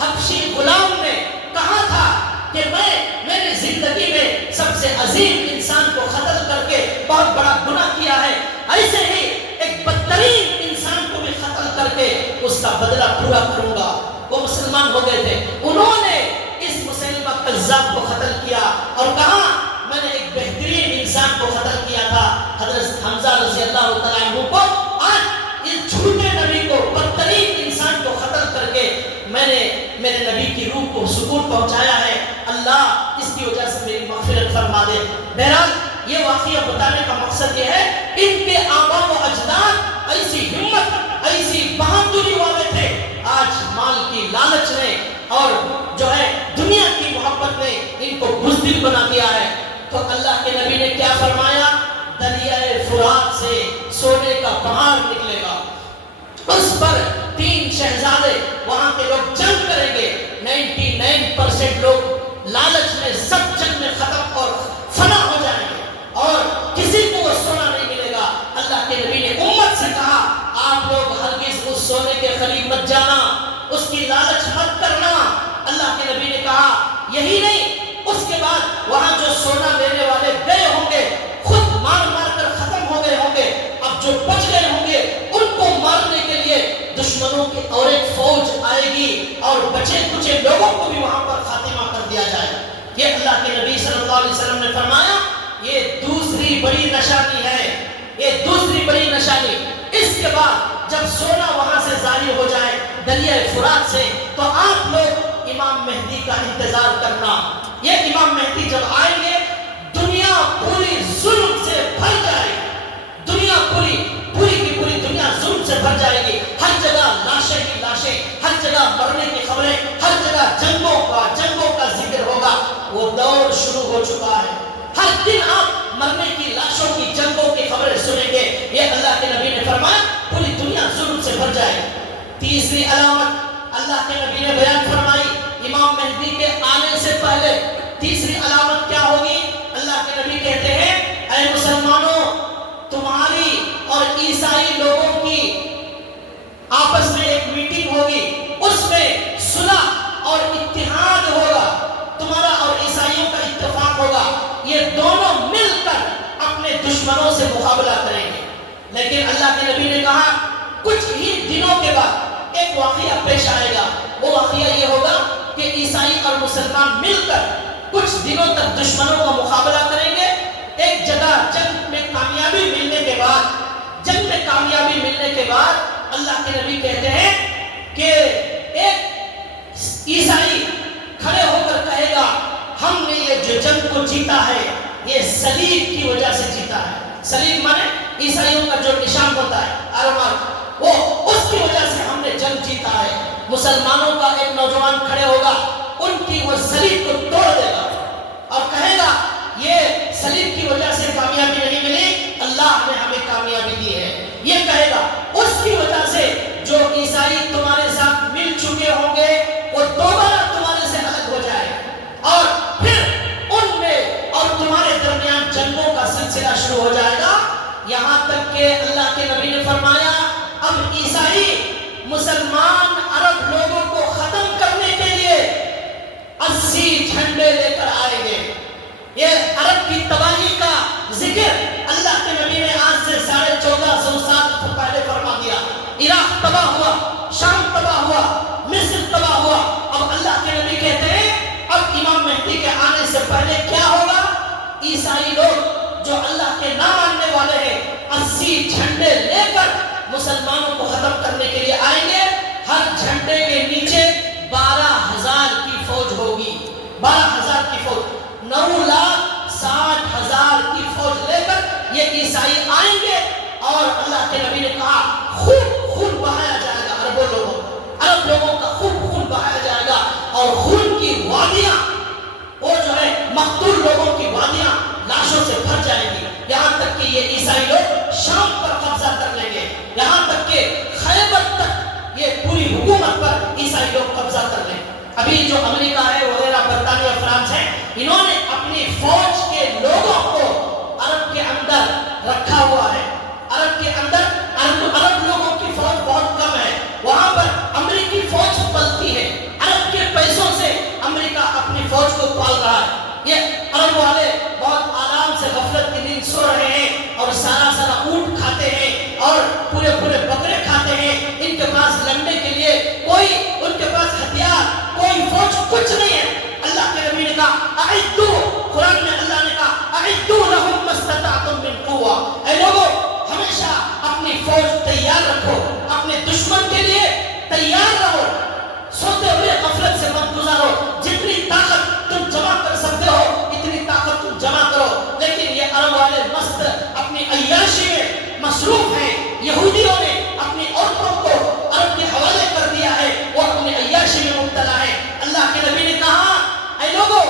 حبشی غلام نے کہا تھا کہ میں میری زندگی میں سب سے عظیم انسان کو قتل کر کے بہت بڑا گناہ کیا ہے، ایسے ہی ایک بدترین انسان کو بھی قتل کر کے اس کا بدلہ پورا کروں گا. وہ مسلمان ہو گئے تھے. انہوں نے اس مسیلمہ کذاب کو قتل کیا اور کہا میں نے ایک بہترین انسان کو قتل کیا تھا. حضرت حمزہ رضی اللہ تعالیٰ عنہ کو آج اس جھوٹے نبی کو، بدترین انسان کو قتل کر کے میں نے میرے نبی کی روح کو سکون پہنچایا ہے. اللہ اس کی وجہ سے میری مغفرت فرما دے. بہرحال یہ واقعہ بتانے کا مقصد یہ ہے ان کے آباء و اجداد ایسی ہمت ایسی بہادری والے تھے. آج مال کی لالچ نے اور جو ہے دنیا کی محبت نے ان کو بزدل بنا دیا ہے. تو اللہ کے نبی نے کیا فرمایا؟ دریائے فرات سے سونے کا پہاڑ نکلے گا, اس پر 3 شہزادے وہاں کے لوگ جنگ کریں گے. 99% لوگ لالچ میں سب جنگ میں ختم اور فنا ہو جائیں گے اور کسی کو وہ سونا نہیں ملے گا. اللہ کے نبی نے امت سے کہا آپ لوگ ہرگز اس سونے کے قریب مت جانا, اس کی لالچ مت کرنا. اللہ کے نبی نے کہا یہی نہیں, اس کے بعد وہاں جو سونا لینے والے گئے ہوں گے خود مار مار کر ختم ہو گئے ہوں گے. اب جو بچ گئے ہوں گے ان کو مارنے کے لیے دشمنوں کی اور ایک فوج آئے گی اور بچے کچے لوگوں کو بھی وہاں پر خاتمہ کر دیا جائے. یہ اللہ کے نبی صلی اللہ علیہ وسلم نے فرمایا یہ دوسری بڑی نشانی ہے, یہ دوسری بڑی نشانی. اس کے بعد جب سونا وہاں سے ظاہر ہو جائے دریائے فرات سے, تو آپ لوگ امام مہدی کا انتظار کرنا. یہ امام مہدی جب آئیں گے دنیا پوری ظلم سے بھر جائے گی, دنیا پوری کی پوری دنیا ظلم سے بھر جائے گی. ہر جگہ لاشیں کی لاشیں, ہر جگہ مرنے کی خبریں, ہر جگہ جنگوں کا ذکر ہوگا. وہ دور شروع ہو چکا ہے. ہر دن آپ مرنے کی لاشوں کی جنگوں کی خبریں سنیں گے. یہ اللہ کے نبی نے فرمایا پوری دنیا ظلم سے بھر جائے گی. تیسری علامت اللہ کے نبی نے بیان فرمائی امام مہدی کے آنے سے پہلے. تیسری علامت کیا ہوگی؟ اللہ کے نبی کہتے ہیں اے مسلمانوں, تمہاری اور عیسائی لوگوں کی آپس میں ایک میٹنگ ہوگی, اس میں صلح اور اتحاد ہوگا, تمہارا اور عیسائیوں کا اتفاق ہوگا. یہ دونوں مل کر اپنے دشمنوں سے مقابلہ کریں گے. لیکن اللہ کے نبی نے کہا کچھ ہی دنوں کے بعد ایک واقعہ پیش آئے گا. وہ واقعہ یہ ہوگا کہ عیسائی اور مسلمان مل کر کچھ دنوں تک دشمنوں کا مقابلہ کریں گے. ایک جگہ جنگ میں کامیابی ملنے کے بعد اللہ کے نبی کہتے ہیں کہ ایک عیسائی کھڑے ہو کر کہے گا ہم نے یہ جو جنگ کو جیتا ہے یہ صلیب کی وجہ سے جیتا ہے. صلیب مانے عیسائیوں کا جو نشان ہوتا ہے ارمان, وہ اس کی وجہ سے ہم نے جنگ جیتا ہے. مسلمانوں کا ایک نوجوان کھڑے ہوگا, ان کی وہ صلیب کو توڑ دے گا اور کہے گا یہ صلیب کی وجہ سے کامیابی نہیں ملی, اللہ نے ہمیں کامیابی دی ہے. یہ کہے گا اس کی وجہ سے جو عیسائی تمہارے ساتھ مل چکے ہوں گے وہ دوبارہ تمہارے سے الگ ہو جائے اور پھر ان میں اور تمہارے درمیان جنگوں کا سلسلہ شروع ہو جائے گا. یہاں تک کہ اللہ کے نبی نے فرمایا اب عیسائی مسلمان عرب لوگوں کو ختم کرنے کے لیے 80 جھنڈے لے کر آئیں گے. یہ عرب کی تباہی کا ذکر اللہ کے نبی نے آج سے 1450 سال پہلے فرما دیا. عراق تباہ ہوا, شام تباہ ہوا, مصر تباہ ہوا. اب اللہ کے نبی کہتے ہیں اب امام مہدی کے آنے سے پہلے کیا ہوگا؟ عیسائی لوگ جو اللہ کے نہ ماننے والے ہیں 80 جھنڈے لے کر مسلمانوں کو ختم کرنے کے لیے آئیں گے. ہر جھنڈے کے نیچے 12,000 کی فوج ہوگی, 12,000 کی فوج, 9,60,000 کی فوج لے کر یہ عیسائی آئیں گے. اور اللہ کے نبی نے کہا خون بہایا جائے گا عرب لوگوں کا خون بہایا جائے گا اور خون کی وادیاں, وہ جو ہے مقتول لوگوں کی وادیاں لاشوں سے بھر جائیں گی. یہاں تک کہ یہ عیسائی لوگ شام پر قبضہ کر لیں گے, یہاں تک کہ خیبر تک یہ پوری حکومت پر عیسائی لوگ قبضہ کر لیں. ابھی جو امریکہ ہے وغیرہ برطانیہ فرانس ہے, انہوں نے اپنی فوج کے لوگوں کو عرب کے اندر رکھا ہوا ہے. عرب کے اندر عرب لوگوں کی فوج بہت کم ہے, وہاں پر امریکی فوج پلتی ہے. عرب کے پیسوں سے امریکہ اپنی فوج کو پال رہا ہے. یہ عرب والے بہت آرام سے غفلت کی نیند سو رہے ہیں اور سارا اونٹ کھاتے ہیں اور پورے بکرے کھاتے ہیں. ان کے پاس لڑنے کے لیے کوئی ان کے پاس ہتھیار, کوئی فوج کچھ نہیں ہے. اللہ کے نبی نے کہا اعدو, قرآن میں اللہ نے کہا اعدو لہم ما استطعتم من قوہ. اے لوگوں ہمیشہ اپنی فوج تیار رکھو, اپنے دشمن کے لیے تیار رہو, سوتے ہوئے غفلت سے مت گزارو. جتنی طاقت تم جمع کر سکتے ہو اتنی طاقت تم جمع کرو. لیکن یہ عرب والے مست اپنی عیاشی میں مصروف ہیں. یہودیوں نے اپنی عورتوں کو عرب کے حوالے کر دیا ہے، وہ اپنے عیاشی میں مبتلا ہے. اللہ کے نبی نے کہا اے لوگوں،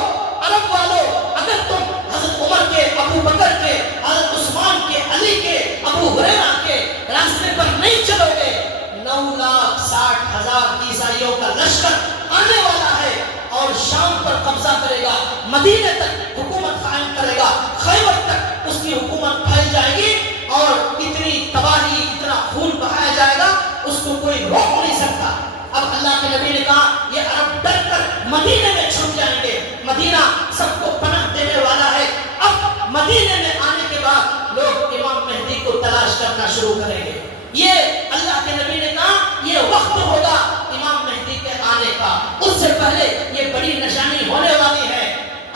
عرب والوں، اگر تم حضرت عمر کے، ابو بکر کے، حضرت عثمان کے، علی کے، ابو ہریرہ کے راستے پر نہیں چلو گے، 9,60,000 عیسائیوں کا لشکر آنے والا ہے اور شام پر قبضہ کرے گا، مدینے تک حکومت قائم کرے گا، خیبر تک اس کی حکومت پھیل جائے گی اور اتنی تباہی، اتنا خون بہایا جائے گا، اس کو کوئی روک نہیں سکتا. اب اللہ کے نبی نے کہا یہ عرب ڈر کر مدینے میں چھپ جائیں گے. مدینہ سب کو پناہ دینے والا ہے. اب مدینے میں آنے کے بعد لوگ امام مہدی کو تلاش کرنا شروع کریں گے. یہ اللہ کے نبی نے کہا یہ وقت ہوگا امام مہدی کے آنے کا، اس سے پہلے یہ بڑی نشانی ہونے والی ہے.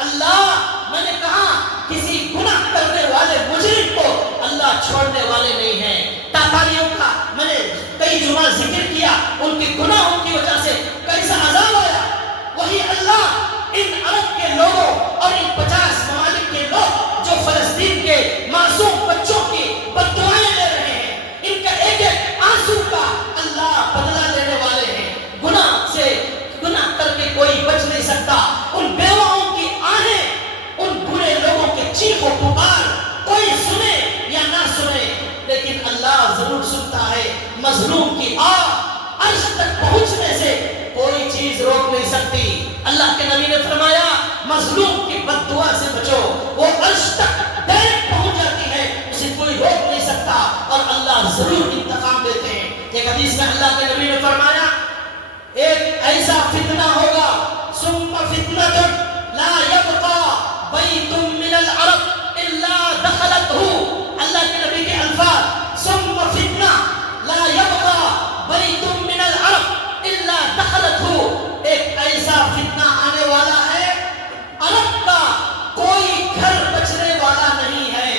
اللہ، میں نے کہا کسی گناہ کرنے والے مجرم کو اللہ چھوڑنے والے نہیں ہیں. تاتاریوں کا میں نے کئی جمعہ ذکر کیا، ان کے گناہوں کی وجہ سے کیسا عذاب آیا. وہی اللہ ان عرب کے لوگوں اور ان 50 ممالک کے لوگ جو فلسطین کے معصوم بچوں کی بد دعائیں لے رہے ہیں، ان کا ایک ایک آنسو کا اللہ بدلہ لینے والے ہیں. گناہ سے گناہ کر کے کوئی بچ نہیں سکتا. ان بیواؤں کی آہیں، ان برے لوگوں کے چیخ و پکار کوئی سنے یا نہ سنے، لیکن اللہ ضرور سنتا ہے. مظلوم کی آہ عرش تک پہنچنے سے کوئی چیز روک نہیں سکتی. اللہ کے نبی نے فرمایا مظلوم کی بد دعا سے بچو، وہ عرش تک ڈائریکٹ پہنچ جاتی ہے، اسے کوئی روک نہیں سکتا اور اللہ ضرور انتقام دیتے ہیں. ایک حدیث میں اللہ کے نبی نے فرمایا ایک ایسا فتنہ ہوگا، ثم فتنۃ لا يبقى بیت من العرب الا دخلته. اللہ کے نبی کے الفاظ، ثم فتنہ لا يبقى بیت من العرب الا دخلته. ایک ایسا فتنہ آنے والا ہے، عرب کا کوئی گھر بچنے والا نہیں ہے،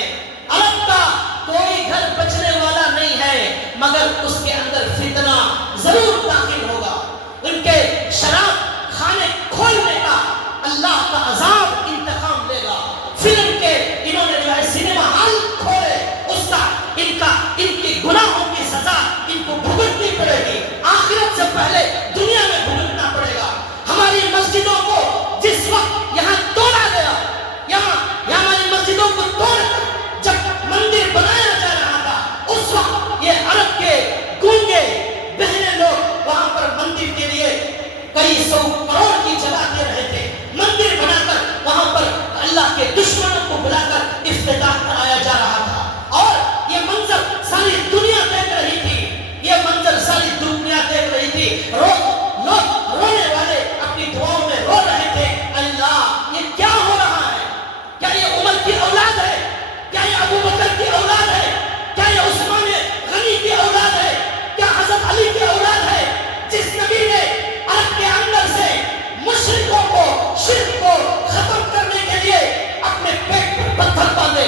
عرب کا کوئی گھر بچنے والا نہیں ہے مگر اس کے اندر فتنہ ضرور داخل ہوگا. ان کے شراب خانے کھولنے کا اللہ کا عذاب انتقام لے گا. فلم کے انہوں نے جو ہے سینما ہال کھولے، اس کا ان کی گناہوں کی سزا ان کو بھگتنی پڑے گی. آخرت سے پہلے دنیا میں بھگتنا پڑے گا. ہماری مسجدوں کو جس وقت یہاں توڑا گیا، یہاں ہماری مسجدوں کو توڑ کر جب مندر بنایا جا رہا تھا، اس وقت یہ عرب کے گونگے بہنے لوگ وہاں پر مندر کے لیے کئی 100 کروڑ کی جگہ دے رہے تھے. مندر بنا کر وہاں پر اللہ کے دشمنوں کو بلا کر افتتاح کرایا جا رہا تھا اور یہ منظر ساری دنیا دیکھ رہی تھی. یہ منظر ساری دنیا دیکھ رہی تھی. لوگ رونے والے اپنی دعاؤں میں رو رہے تھے، اللہ یہ کیا ہو رہا ہے؟ کیا یہ عمر کی اولاد ہے؟ کیا یہ ابو بکر کی اولاد ہے؟ کیا یہ عثمان غنی کی اولاد ہے؟ کیا حضرت علی کی اولاد ہے؟ جس نبی نے عرب کے اندر سے مشرکوں کو، شرک کو ختم کرنے کے لیے اپنے پیٹ پر پتھر باندھے،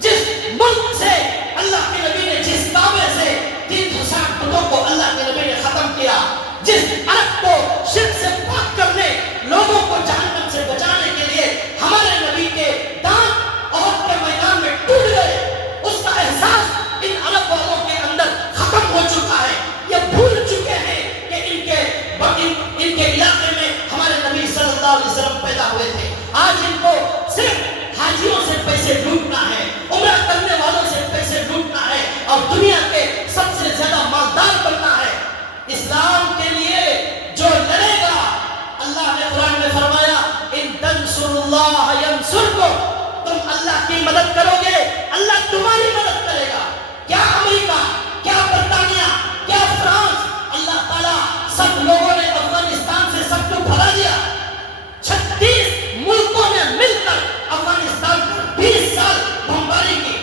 جس ملک سے اللہ کے نبی نے، جس کعبے سے 360 بتوں کو اللہ کے نبی نے ختم کیا، جس عرب کو شرک سے پاک کرنے، لوگوں کو جہنم سے بچانے کے لیے ہمارے نبی کے دانت احد کے میدان میں ٹوٹ گئے، اس کا احساس ان عرب والوں کے اندر ختم ہو چکا ہے. یہ بھول چکے ہیں کہ ان کے علاقے میں ہمارے نبی صلی اللہ علیہ وسلم پیدا ہوئے تھے. آج ان کو صرف حاجیوں سے پیسے لوٹنا ہے، عمرہ کرنے والوں سے پیسے لوٹنا ہے اور دنیا کے سب سے زیادہ مالدار بننا ہے. اسلام کے لیے جو لڑے گا، اللہ نے قرآن میں فرمایا ان تنصروا اللہ ینصرکم، تم اللہ کی مدد کرو گے اللہ تمہاری مدد کرے گا. کیا امریکہ، کیا برطانیہ، کیا فرانس، اللہ تعالیٰ سب لوگوں نے افغانستان سے سب کو بھگا دیا. 36 ملکوں نے مل کر افغانستان پر 20 سال بمباری کی.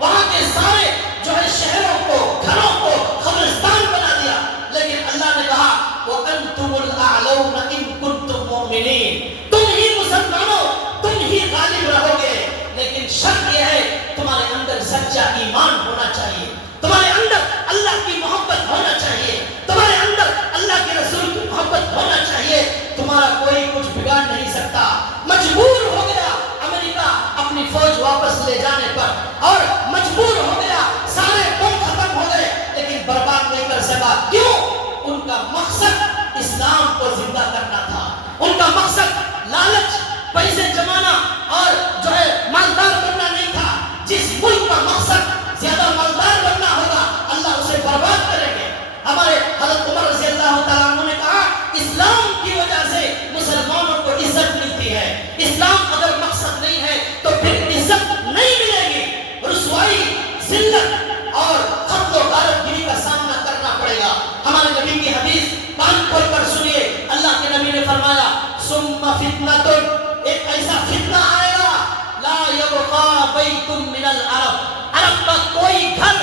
وہاں کے سارے جو ہے شہروں کو، گھروں کو قبرستان بنا دیا. لیکن اللہ نے کہا وَأَنْتُمُ الْأَعْلَوْنَ إِن كُنتُم مُؤْمِنِينَ، تم ہی مسلمانوں، تم ہی غالب رہو گے. لیکن شرط یہ ہے تمہارے اندر سچا ایمان ہونا چاہیے، تمہارے اندر اللہ کی محبت ہونا چاہیے، تمہارے اندر اللہ کے رسول کی محبت ہونا چاہیے. تمہارا کوئی کچھ بگاڑ نہیں سکتا. مجبور ہو گیا امریکہ اپنی فوج واپس لے جانے پر، اور مجبور ہو گیا سارے اسلام کو زندہ کرنا تھا. ان کا مقصد لالچ، پیسے جمانا اور جو ہے مالدار بننا نہیں تھا. جس ملک کا مقصد زیادہ مالدار بننا ہوگا اللہ اسے برباد کریں گے. ہمارے حضرت عمر رضی اللہ تعالیٰ عنہ نے کہا اسلام کی وجہ سے مسلمانوں کو عزت ملتی ہے. اسلام اگر مقصد نہیں ہے تو پھر عزت نہیں ملے گی. رسوائی، ذلت اور قتل و غارت گیری کا سامنا کرنا پڑے گا. ہمارے نبی کی حدیث کان کھول کر سنیے. اللہ کے نبی نے فرمایا ثم فتنۃ، ایک ایسا فتنہ آئے گا لا یبقى بیت من العرب، عرب کا کوئی گھر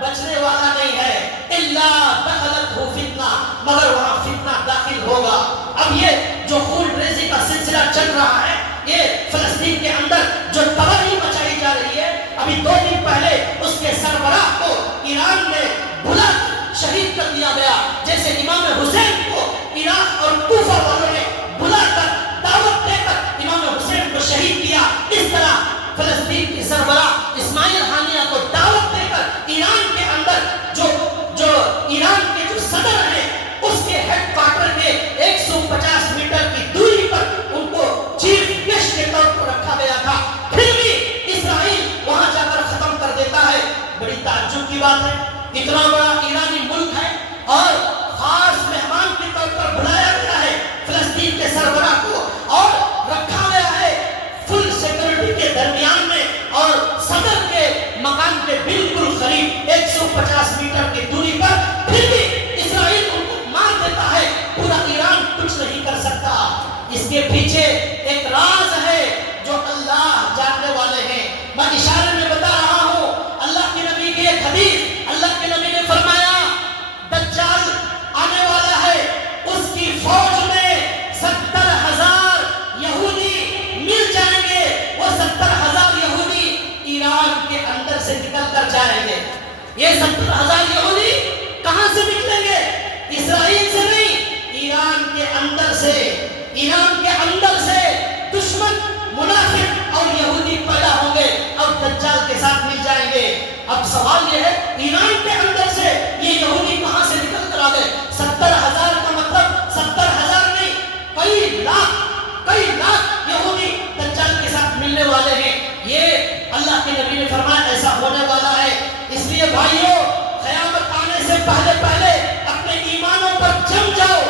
بچنے والا نہیں ہے الا دخلته فتنہ، مگر وہاں فتنہ داخل ہوگا. اب یہ جو خون ریزی کا سلسلہ چل رہا ہے، یہ فلسطین کے اندر جو تباہی مچائی جا رہی ہے، ابھی 2 دن پہلے اس کے سربراہ کو ایران میں بلا شہید کر دیا گیا. جیسے امام حسین کو عراق اور کوفہ والوں نے بلا کر دعوت دے کر امام حسین کو شہید کیا، اس طرح فلسطین کی سربراہ اسماعیل ہانیہ کو دعوت دے کر ایران کے اندر جو ایران کے جو صدر ہیں اس کے ہیڈ کوارٹر کے 150 میٹر کی دوری پر ان کو چیف گیسٹ کے طور پر رکھا گیا تھا. پھر بھی اسرائیل وہاں جا کر ختم کر دیتا ہے. بڑی تعجب کی بات ہے، اتنا بڑا ایرانی ملک ہے اور خاص مہمان کے طور پر بلایا گیا ہے فلسطین کے سربراہ کو اور رکھا گیا ہے فل سیکورٹی کے درمیان میں اور صدر کے مکان کے بالکل قریب 150 میٹر کی دوری پر. پھر بھی اسرائیل ان کو مار دیتا ہے. پورا ایران کچھ نہیں کر سکتا. اس کے پیچھے ایک راز ہے جو اللہ جاننے والے ہیں. میں اشارے میں بتا رہا ہوں. اللہ کے نبی کی ایک حدیث، اللہ کے نبی نے فرمایا دجال آنے والا ہے، اس کی فوج میں 70,000 یہودی مل جائیں گے. وہ 70,000 یہودی ایران کے اندر سے نکل کر جائیں گے. یہ 70,000 یہودی کہاں سے نکلیں گے؟ اسرائیل سے نہیں، ایران کے اندر سے. ایران کے اندر سے دشمن، منافق اور یہودی پیدا ہوں گے اور دجال کے ساتھ مل جائیں گے. اب سوال یہ ہے ایران کے اندر سے یہ یہودی کہاں سے نکل کر آ گئے؟ 70,000 کا مطلب 70,000 نہیں، کئی لاکھ یہودی دجال کے ساتھ ملنے والے ہیں. یہ اللہ کے نبی نے فرمایا ایسا ہونے والا ہے. اس لیے بھائیوں، قیامت آنے سے پہلے اپنے ایمانوں پر جم جاؤ،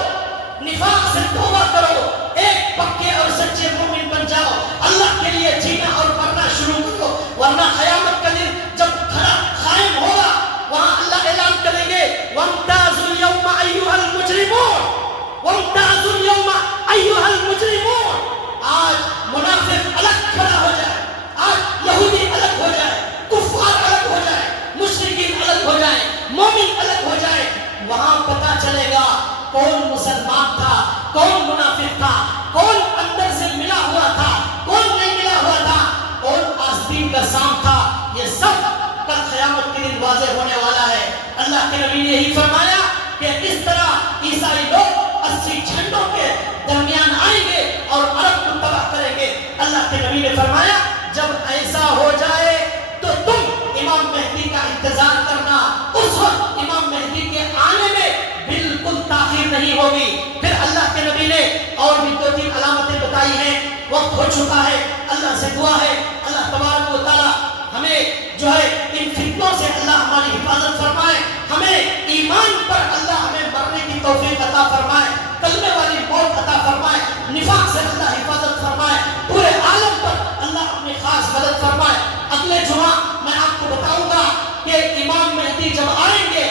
نفاق سے توبہ کرو، ایک پکے اور سچے مومن بن جاؤ، اللہ کے لیے جینا اور مرنا شروع کرو. ورنہ قیامت کا دن جب قائم ہوگا وہاں اللہ اعلان کریں گے وَامْتَازُوا الْيَوْمَ أَيُّهَا الْمُجْرِمُونَ، وَامْتَازُوا الْيَوْمَ أَيُّهَا الْمُجْرِمُونَ. آج منافق الگ کھڑا ہو جائے، آج یہودی الگ ہو جائے، کفار الگ ہو جائے، مشرکین الگ ہو جائے، مومن الگ ہو جائے. وہاں پتہ چلے گا کون مسلمان تھا، کون منافق تھا، کون اندر سے ملا ہوا تھا، کون نہیں ملا ہوا تھا، کون آستین کا سام تھا. یہ سب کل قیامت کے دن واضح ہونے والا ہے. اللہ کے نبی نے یہی فرمایا کہ اس طرح عیسائی لوگ 80 جھنڈوں کے درمیان آئیں گے اور عرب کو تباہ کریں گے. اللہ کے نبی نے فرمایا جب ایسا ہو جائے تو تم امام مہدی کا انتظار کرنا. اس وقت امام مہدی کے آنے میں بالکل تاخیر نہیں ہوگی. پھر اللہ کے نبی نے اور بھی 2-3 علامتیں بتائی ہیں. وقت ہو چکا ہے. اللہ سے دعا ہے اللہ تبارک و تعالی ہمیں جو ہے ان فتنوں سے اللہ ہماری حفاظت فرمائے. ہمیں ایمان پر اللہ ہمیں مرنے کی توفیق عطا فرمائے، کلمے والی موت عطا فرمائے، نفاق سے اللہ حفاظت فرمائے، پورے عالم پر اللہ اپنی خاص مدد فرمائے. اگلے جمعہ میں آپ کو بتاؤں گا کہ امام مہدی جب آئیں گے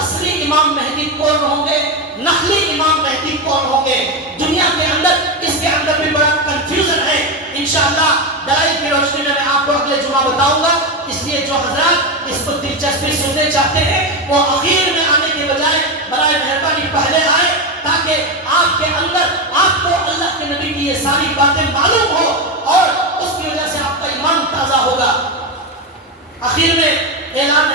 اصلی امام مہدی کون ہوں گے، نقلی امام مہدی کون ہوں گے. دنیا کے اندر اس کے اندر بھی بڑا کنفیوژن ہے. انشاءاللہ دلائل کی روشنی میں آپ کو اگلے جمعہ بتاؤں گا. اس لیے جو حضرات اس کو دلچسپی سننے چاہتے ہیں وہ اخیر میں آنے کے بجائے برائے مہربانی پہلے آئے تاکہ آپ کے اندر آپ کو اللہ کے نبی کی یہ ساری باتیں معلوم ہو اور اس کی وجہ سے آپ کا ایمان تازہ ہوگا. اخیر میں اعلان